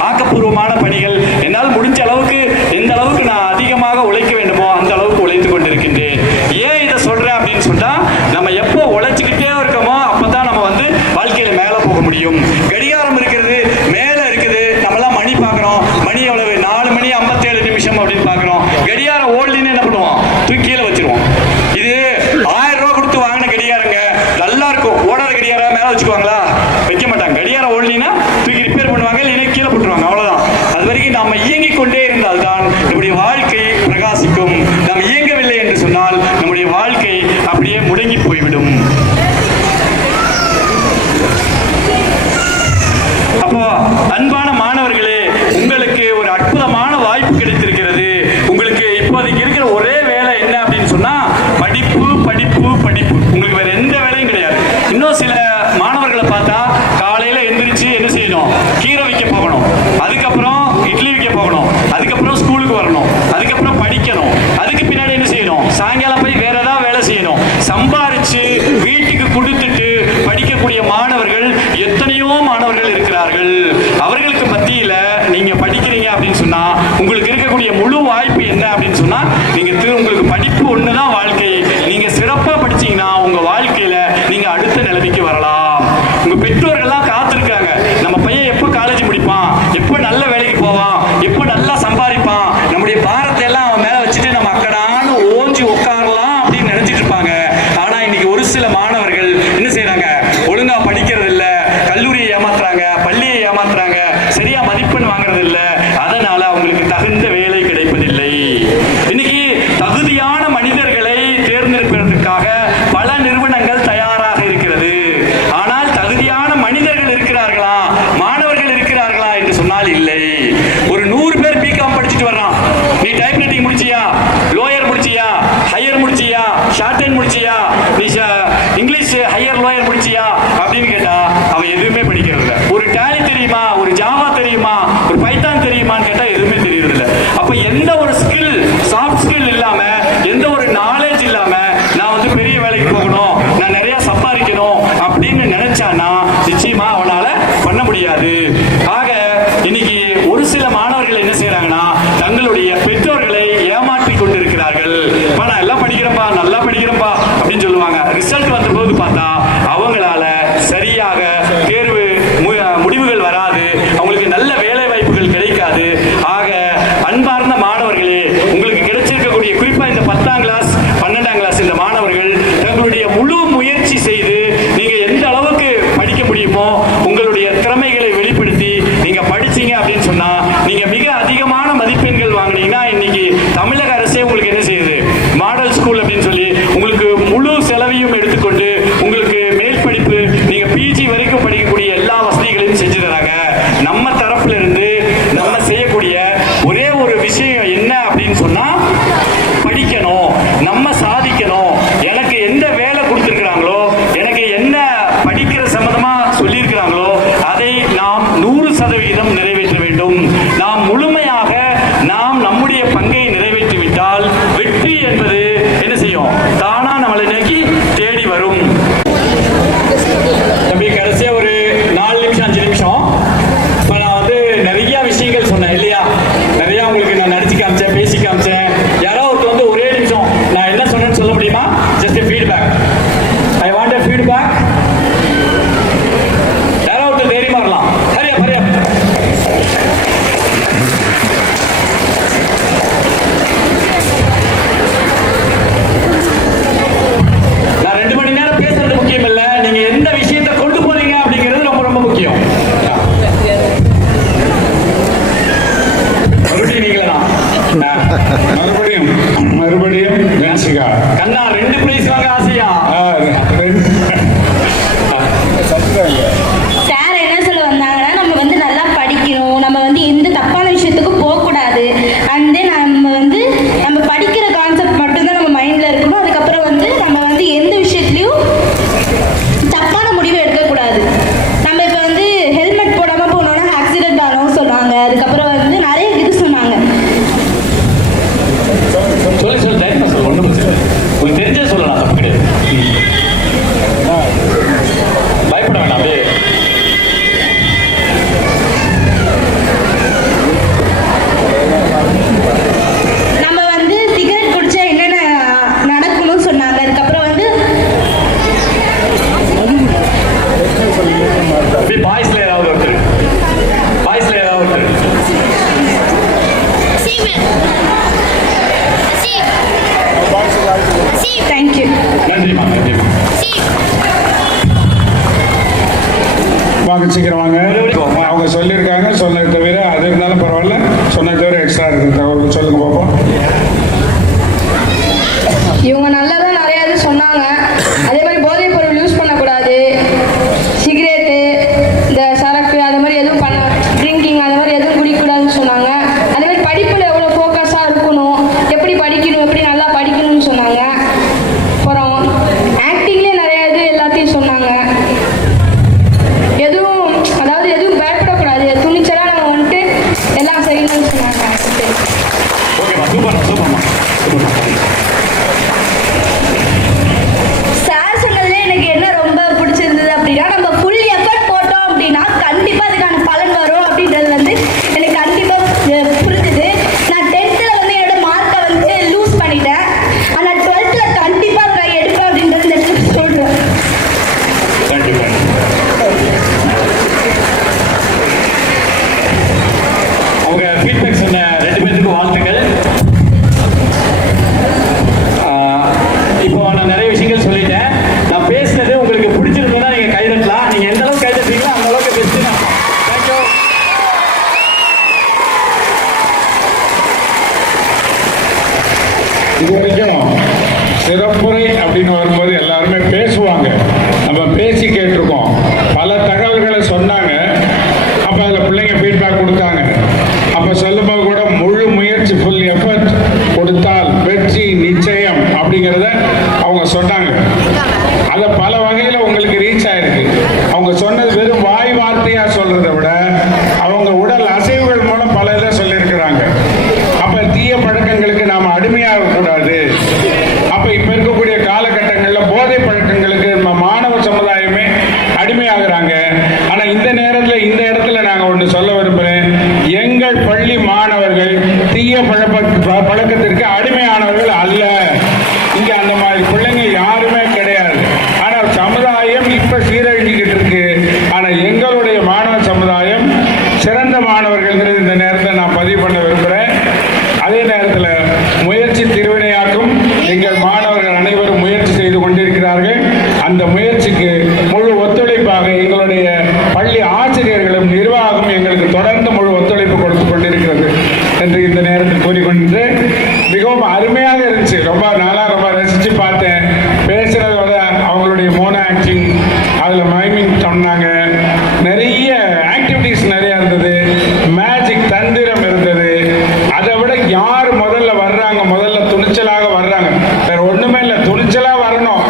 ஆக்கப்பூர்வமான பணிகள் என்னால் முடிஞ்ச அளவுக்கு, எந்த அளவுக்கு நான் அதிகமாக உழைக்க வேண்டுமோ அந்த அளவுக்கு உழைத்துக் கொண்டிருக்கின்றேன். ஏன் இதை சொல்றேன் அப்படின்னு சொன்னா, நம்ம எப்போ உழைச்சுக்கிட்டே இருக்கோமோ அப்பதான் நம்ம வந்து வாழ்க்கையில மேல போக முடியும். கடிகாரம் இருக்கிறது, மேல இருக்குது, நம்மளாம் மணி பார்க்கிறோம். மணி எவ்வளவு? 4 மணி 57 நிமிஷம் அப்படின்னு பார்க்கிறோம். கடிகாரம் ஓடலின்னு என்ன பண்ணுவோம்? தூக்கி கீழே வச்சிருவோம். இது 1000 ரூபாய் கொடுத்து வாங்கின கடிகாரங்க, நல்லா இருக்கும். ஓடாத கடிகாரம் மேல வச்சுக்குவாங்களா? வைக்க மாட்டாங்க. கடிகாரம் ஓடலினா தூக்கி ரிப்பேர் பண்ணுவாங்க, இல்லைன்னா கீழே போட்டுருவாங்க. அவ்வளவுதான். அது வரைக்கும் நம்ம இயங்கிக் கொண்டே இருந்தால்தான் நம்முடைய வாழ்க்கை பிரகாசிக்கும். நாம் இயங்கவில்லை என்று சொன்னால் நம்முடைய வாழ்க்கை அப்படியே முடங்கி போய்விடும். அப்போ அன்பான மாணவர்களே, உங்களுக்கு ஒரு அற்புதமான வாய்ப்பு கிடைத்திருக்கிறது. உங்களுக்கு இப்போதைக்கு இருக்கிற ஒரே வேலை என்ன அப்படின்னு சொன்னா படிப்பு, படிப்பு, படிப்பு. உங்களுக்கு வேற எந்த வேலையும் கிடையாது. இன்னும் சில மாணவர்களை பார்த்தா காலையில எந்திரிச்சு என்ன செய்யணும்? கீரை வைக்க போகணும், அதுக்கப்புறம் இட்லி வைக்க போகணும், அதுக்கப்புறம் ஸ்கூலுக்கு வரணும், அதுக்கப்புறம் படிக்கணும், அதுக்கு பின்னாடி என்ன செய்யணும்? சாயங்காலம் போய் வேற ஏதாவது வேலை செய்யணும். சம்பாரிச்சு வீட்டுக்கு கொடுத்துட்டு படிக்கக்கூடிய எத்தனையோ மாணவர்கள் இருக்கிறார்கள். அவர்களுக்கு மத்தியில நீங்க படிக்கிறீங்க அப்படின்னு சொன்னா உங்களுக்கு இருக்கக்கூடிய முழு வாய்ப்பு என்ன அப்படின்னு சொன்னா உங்களுக்கு படிப்பு ஒண்ணுதான் வாழ்க்கை. நீங்க சிறப்பா படிச்சீங்கன்னா உங்க வாழ்க்கையில நீங்க அடுத்த நிலைமைக்கு வரலாம். உங்க பெற்றோர்கள்லாம் காத்திருக்காங்க, நம்ம பையன் எப்ப காலேஜ் முடிப்பான், எப்ப நல்ல வேலைக்கு போவான், எப்ப நல்லா சம்பாதிப்பான், நம்முடைய பாரத்தை எல்லாம் அவன் மேல வச்சுட்டு நம்ம அக்கடான்னு ஓஞ்சி உட்காரலாம் அப்படின்னு நினைச்சிட்டு இருப்பாங்க. ஆனா இன்னைக்கு ஒரு சில மாணவர்கள் என்ன செய்யறாங்க, ஒழுங்கா படிக்கிறது இல்ல, கல்லூரியை ஏமாத்துறாங்க, பள்ளியை ஏமாத்துறாங்க, சரியா மதிப்பெண் வாங்குறது இல்ல, அதனால அவங்களுக்கு தகுந்த வேலை கிடைப்பதில்லை. இன்னைக்கு தகுதியான மனிதர்களை தேர்ந்தெடுப்பதற்காக பல நிறுவனங்கள் தயாராக இருக்கிறது. ஆனால் தகுதியான மனிதர்கள் இருக்கிறார்களா, மாணவர்கள் இருக்கிறார்களா என்று சொன்னால் இல்லை. ஒரு 100 பேர் பிகாம் படிச்சுட்டு வர்றான், நீ டைப்ரைட்டிங் முடிச்சியா, லோயர் முடிச்சியா, ஹையர் முடிச்சியா, ஷார்ட் ஹேண்ட் முடிச்சியா, நீ இங்கிலீஷ் ஹையர் லோயர் முடிச்சியா அப்படின்னு கேட்டா அவன் எதுவுமே படிக்கிறது இல்லை. ஒரு டேலி தெரியுமா, ஒரு ஜாவா தெரியுமா, ஒரு பைத்தான் தெரியுமான்னு கேட்டா எதுவுமே தெரியறது இல்லை. அப்ப எந்த ஒரு ஸ்கில், சாஃப்ட் ஸ்கில் இல்லாம, எந்த ஒரு நாலேஜ் இல்லாம நான் வந்து பெரிய வேலைக்கு போகணும், நான் நிறைய சம்பாதிக்கணும் அப்படின்னு நினைச்சானா நிச்சயமா அவனால பண்ண முடியாது. ஆக இன்னைக்கு ஒரு சில மாணவர்கள் என்ன செய்யறாங்கன்னா தங்களுடைய பெற்றோர்களை ஏமாற்றி கொண்டிருக்கிறார்கள். நான் எல்லாம் படிக்கிறேன்பா, நல்லா படிக்கிறேன்பா அப்படின்னு சொல்லுவாங்க. ரிசல்ட் வந்த போது பார்த்தா அவங்களால சரியாக தேர்வு முடிவுகள் வராது, அவங்களுக்கு நல்ல வேலை வாய்ப்புகள் கிடைக்காது. ஆக அன்பார்ந்த மாணவர்களே, உங்களுக்கு கிடைச்சிருக்கக்கூடிய குறிப்பா இந்த 10ஆம் கிளாஸ் 12ஆம் கிளாஸ் இந்த மாணவர்கள் தங்களுடைய முழு முயற்சி செய்து நீங்க எந்த அளவுக்கு படிக்க முடியுமோ உங்களுடைய திறமைகளை வெளிப்படுத்தி நீங்க படிச்சீங்க அப்படின்னு சொன்னா நீங்க மிக அதிகமான மதிப்பெண்கள் வாங்கினீங்கன்னா இன்னைக்கு தமிழக அரசே உங்களுக்கு என்ன செய்யுது, மாடல் ஸ்கூல் அப்படின்னு சொல்லி உங்களுக்கு முழு செலவையும் எடுத்துக்கொண்டு உங்களுக்கு மேல் படிப்பு நீங்க பிஜி வரைக்கும் படிக்கக்கூடிய எல்லா வசதிகளையும் செஞ்சு தராங்க. நம்ம தரப்புல இருந்து நம்ம செய்யக்கூடிய ஒரே ஒரு விஷயம் என்ன அப்படின்னு சொன்னா படிக்கணும், நம்ம சாதிக்கணும். எனக்கு எந்த வேலை கொடுத்திருக்கிறாங்களோ, எனக்கு என்ன படிக்கிற சம்பந்தமா சொல்லியிருக்கிறாங்களோ அதை நாம் 100% நிறைவேற்ற வேண்டும். நாம் முழுமையாக நம்முடைய பங்கை நிறைவேற்றிவிட்டால் வெற்றி என்பது என்ன செய்யும், தானா நம்மளை நோக்கி தேடி வரும். தம்பி கடைசியா ஒரு 4 நிமிஷம் 5 நிமிஷம் இப்ப நான் வந்து நிறைய விஷயங்கள் சொன்னேன் இல்லையா, நிறைய உங்களுக்கு நான் நடிச்சு காமிச்சேன், பேசி காமிச்சேன். யாராவது ஒருத்தர் வந்து ஒரே நிமிஷம் நான் என்ன சொன்னேன்னு சொல்ல முடியுமா? Just feedback. I want a feedback. யாராவது ஒருத்தர் தைரியமா வரலாம். ஹரியா ஹரியா. நான் 2 மணி நேரம் பேசுறது முக்கியம் இல்ல, நீங்க எந்த விஷயத்தை கொண்டு போறீங்க அப்படிங்கிறது ரொம்ப ரொம்ப முக்கியம். மறுபடியும் நீங்களா? மறுபடியும் ஜான்சிகா கண்ணா 2 பிரைஸ் வாங்க ஆசையா? சார் என்ன சொல்ல வந்தாங்கன்னா நம்ம வந்து நல்லா படிக்கணும், நம்ம வந்து எந்த தப்பான விஷயத்துக்கும் போகக்கூடாது. அண்ட் தென் நம்ம படிக்கிற கான்செப்ட் மட்டும்தான் நம்ம மைண்ட்ல இருக்கணும். அதுக்கப்புறம் நம்ம எந்த விஷயத்துலையும் தப்பான முடிவு எடுக்கக்கூடாது. நம்ம இப்போ ஹெல்மெட் போடாம போனோம்னா ஆக்சிடென்ட் ஆனோம் சொன்னாங்க. அதுக்கப்புறம் நிறைய இது சொன்னாங்க. சொல்லு டைரக்டா சொல்லு, ஒன்றும் பிரச்சனை இல்லை. உங்களுக்கு தெரிஞ்சே சொல்லலாம், தப்பு கிடையாது. பயப்பட வேண்டாம். அப்படியே நம்ம சிகரெட் குடிச்சா என்னென்ன நடக்கணும்னு சொன்னாங்க. அதுக்கப்புறம் பாய்ஸ்ல ஏதாவது ஒருத்தர், பாய்ஸ்ல ஏதாவது ஒருத்தர். தேங்க்யூ. நன்றிமா, நன்றிமா. வாங்க சீக்கிரம் வாங்க. அவங்க சொல்லியிருக்காங்க, சொன்னது தவிர அது இருந்தாலும் பரவாயில்ல, சொன்னது தவிர எக்ஸ்ட்ரா இருக்கு தகவல் சொல்லுங்க பார்ப்போம். இவங்க நல்லதா நிறைய இது சொன்னாங்க. அதே மாதிரி போதைப் பொருள் யூஸ் பண்ணக்கூடாது, சிகரெட்டு, இந்த சரக்கு அது மாதிரி எதுவும் ட்ரிங்கிங் அது மாதிரி எதுவும் குடிக்கக்கூடாதுன்னு சொன்னாங்க. அதே மாதிரி படிப்பில் எவ்வளோ ஃபோக்கஸாக இருக்கணும், எப்படி படிக்கணும், எப்படி நல்லா படிக்கணும்னு சொன்னாங்க. அப்புறம் ஆக்டிங்லேயே நிறைய இது எல்லாத்தையும் சொன்னாங்க. எதுவும் பயப்படக்கூடாது, துணிச்சலாக நம்ம எல்லாம் செய்யணும்னு சொன்னாங்க. ஓகேம்மா, சூப்பர் சூப்பர்மா, சூப்பர். அடிமையாகிறாங்க. ஆனா இந்த நேரத்தில் இந்த இடத்துல நாங்க ஒன்று சொல்ல விரும்புகிறேன். எங்கள் பள்ளி மாணவர்கள் தீய பழக்கத்திற்கு அடிமையானவர்கள் அல்ல. இங்க அந்த மாதிரி பிள்ளைங்க யாருமே கிடையாது. ஆனா சமுதாயம் இப்ப சீரழிஞ்சுக்கிட்டு இருக்கு. ஆனா எங்களுடைய மாணவ சமுதாயம் சிறந்த மாணவர்கள் இந்த நேரத்தில் நான் பதிவு பண்ண விரும்புகிறேன். அதே நேரத்தில் முயற்சி திருவினையாக்கும். எங்கள் மாணவர்கள் அனைவரும் முயற்சி செய்து கொண்டிருக்கிறார்கள். அந்த முயற்சிக்கு முழு ஒத்துழைப்பாக எங்களுடைய பள்ளி ஆசிரியர்களும் நிர்வாகம் எங்களுக்கு தொடர்ந்து முழு ஒத்துழைப்பு கொடுத்து கொண்டிருக்கிறது என்று இந்த நேரத்தில் கூறிக்கொண்டு, மிகவும் அருமையாக இருந்துச்சு. ரொம்ப நாளாக ரொம்ப ரசித்து பார்த்தேன். பேசுகிறதோட அவங்களுடைய மோனோ ஆக்டிங், அதில் மைமிங் சொன்னாங்க. நிறைய ஆக்டிவிட்டிஸ் நிறைய இருந்தது. மேஜிக் தந்திரம் இருந்தது. அதை விட யார் முதல்ல வர்றாங்க, முதல்ல துணிச்சலாக வர்றாங்க, வேற ஒண்ணுமே இல்லை, துணிச்சலா வரணும்.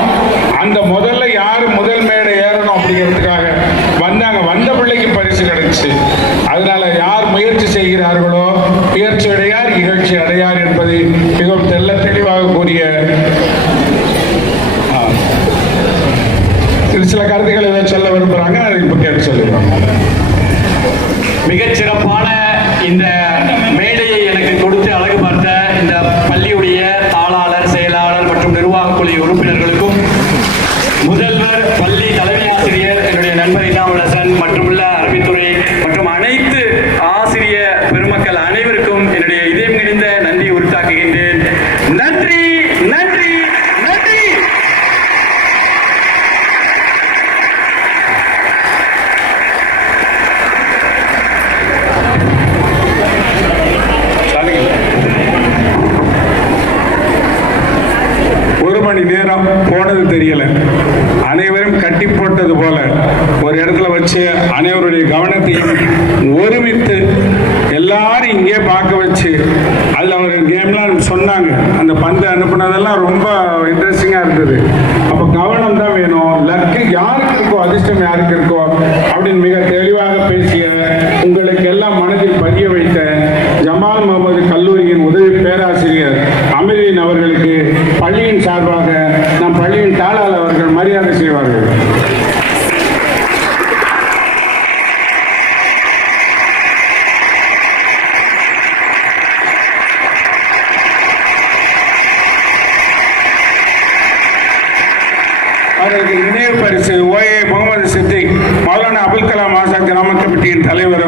அந்த முதல்ல யார் முதல் மேடை ஏறணும் அப்படிங்கிறதுக்காக வந்தாங்க. வந்த பிள்ளைக்கு பரிசு கிடைச்சு. அதனால யார் முயற்சி செய்கிறார்களோ முயற்சி அடையார், இகழ்ச்சி அடையார் என்பதை மிகவும் தெளிவாக கூறிய சில கருத்துக்களை சொல்ல விரும்புறாங்க. அதை இப்ப கேட்டு சொல்லிடுவாங்க. மிகச் சிறப்பான இந்த மேடையை எனக்கு கொடுத்து அழகு பார்த்த இந்த பள்ளியுடைய தாளாளர், செயலாளர் மற்றும் நிர்வாக குழு உறுப்பினர்களுக்கும், முதல்வர், பள்ளி தலைமை ஆசிரியர், என்னுடைய நண்பர் இனாமுலசன் மற்றும் அரபித்துறை மற்றும் அனைத்து ஆசிரிய பெருமக்கள் அனைவருக்கும் என்னுடைய இதயம் நிறைந்த நன்றி உரித்தாக்குகின்றேன். நன்றி, நன்றி, நன்றி. ஒரு மணி நேரம் போனது தெரியல. அனைவரும் கட்டி போட்டது போல ஒரு இடத்துல வச்சு அனைவருடைய கவனத்தையும் ஒருமித்து எல்லாரும் இங்கே பார்க்க வச்சு, அதில் அவர் கேம்லாம் சொன்னாங்க. அந்த பந்து அனுப்புனதெல்லாம் ரொம்ப இன்ட்ரெஸ்டிங்காக இருந்தது. அப்போ கவனம் தான் வேணும். லக்கு யாருக்கு இருக்கோ, அதிர்ஷ்டம் யாருக்கு இருக்கோ அப்படின்னு மிக தெளிவாக பேசிய, உங்களுக்கு எல்லாம் மனதில் பதிய வைத்த ஜமால் முகமது கல்லூரியின் உதவி பேராசிரியர் அமீரின் அவர்களுக்கு பள்ளியின் சார்பாக நம் பள்ளியின் தாளாளர் அவர்கள் மரியாதை செய்வார்கள். அவர்களுக்கு நினைவு பரிசு OA முகமது சித்திக், மௌலானா அபுல் கலாம் ஆசாத் கிராம கமிட்டியின் தலைவர்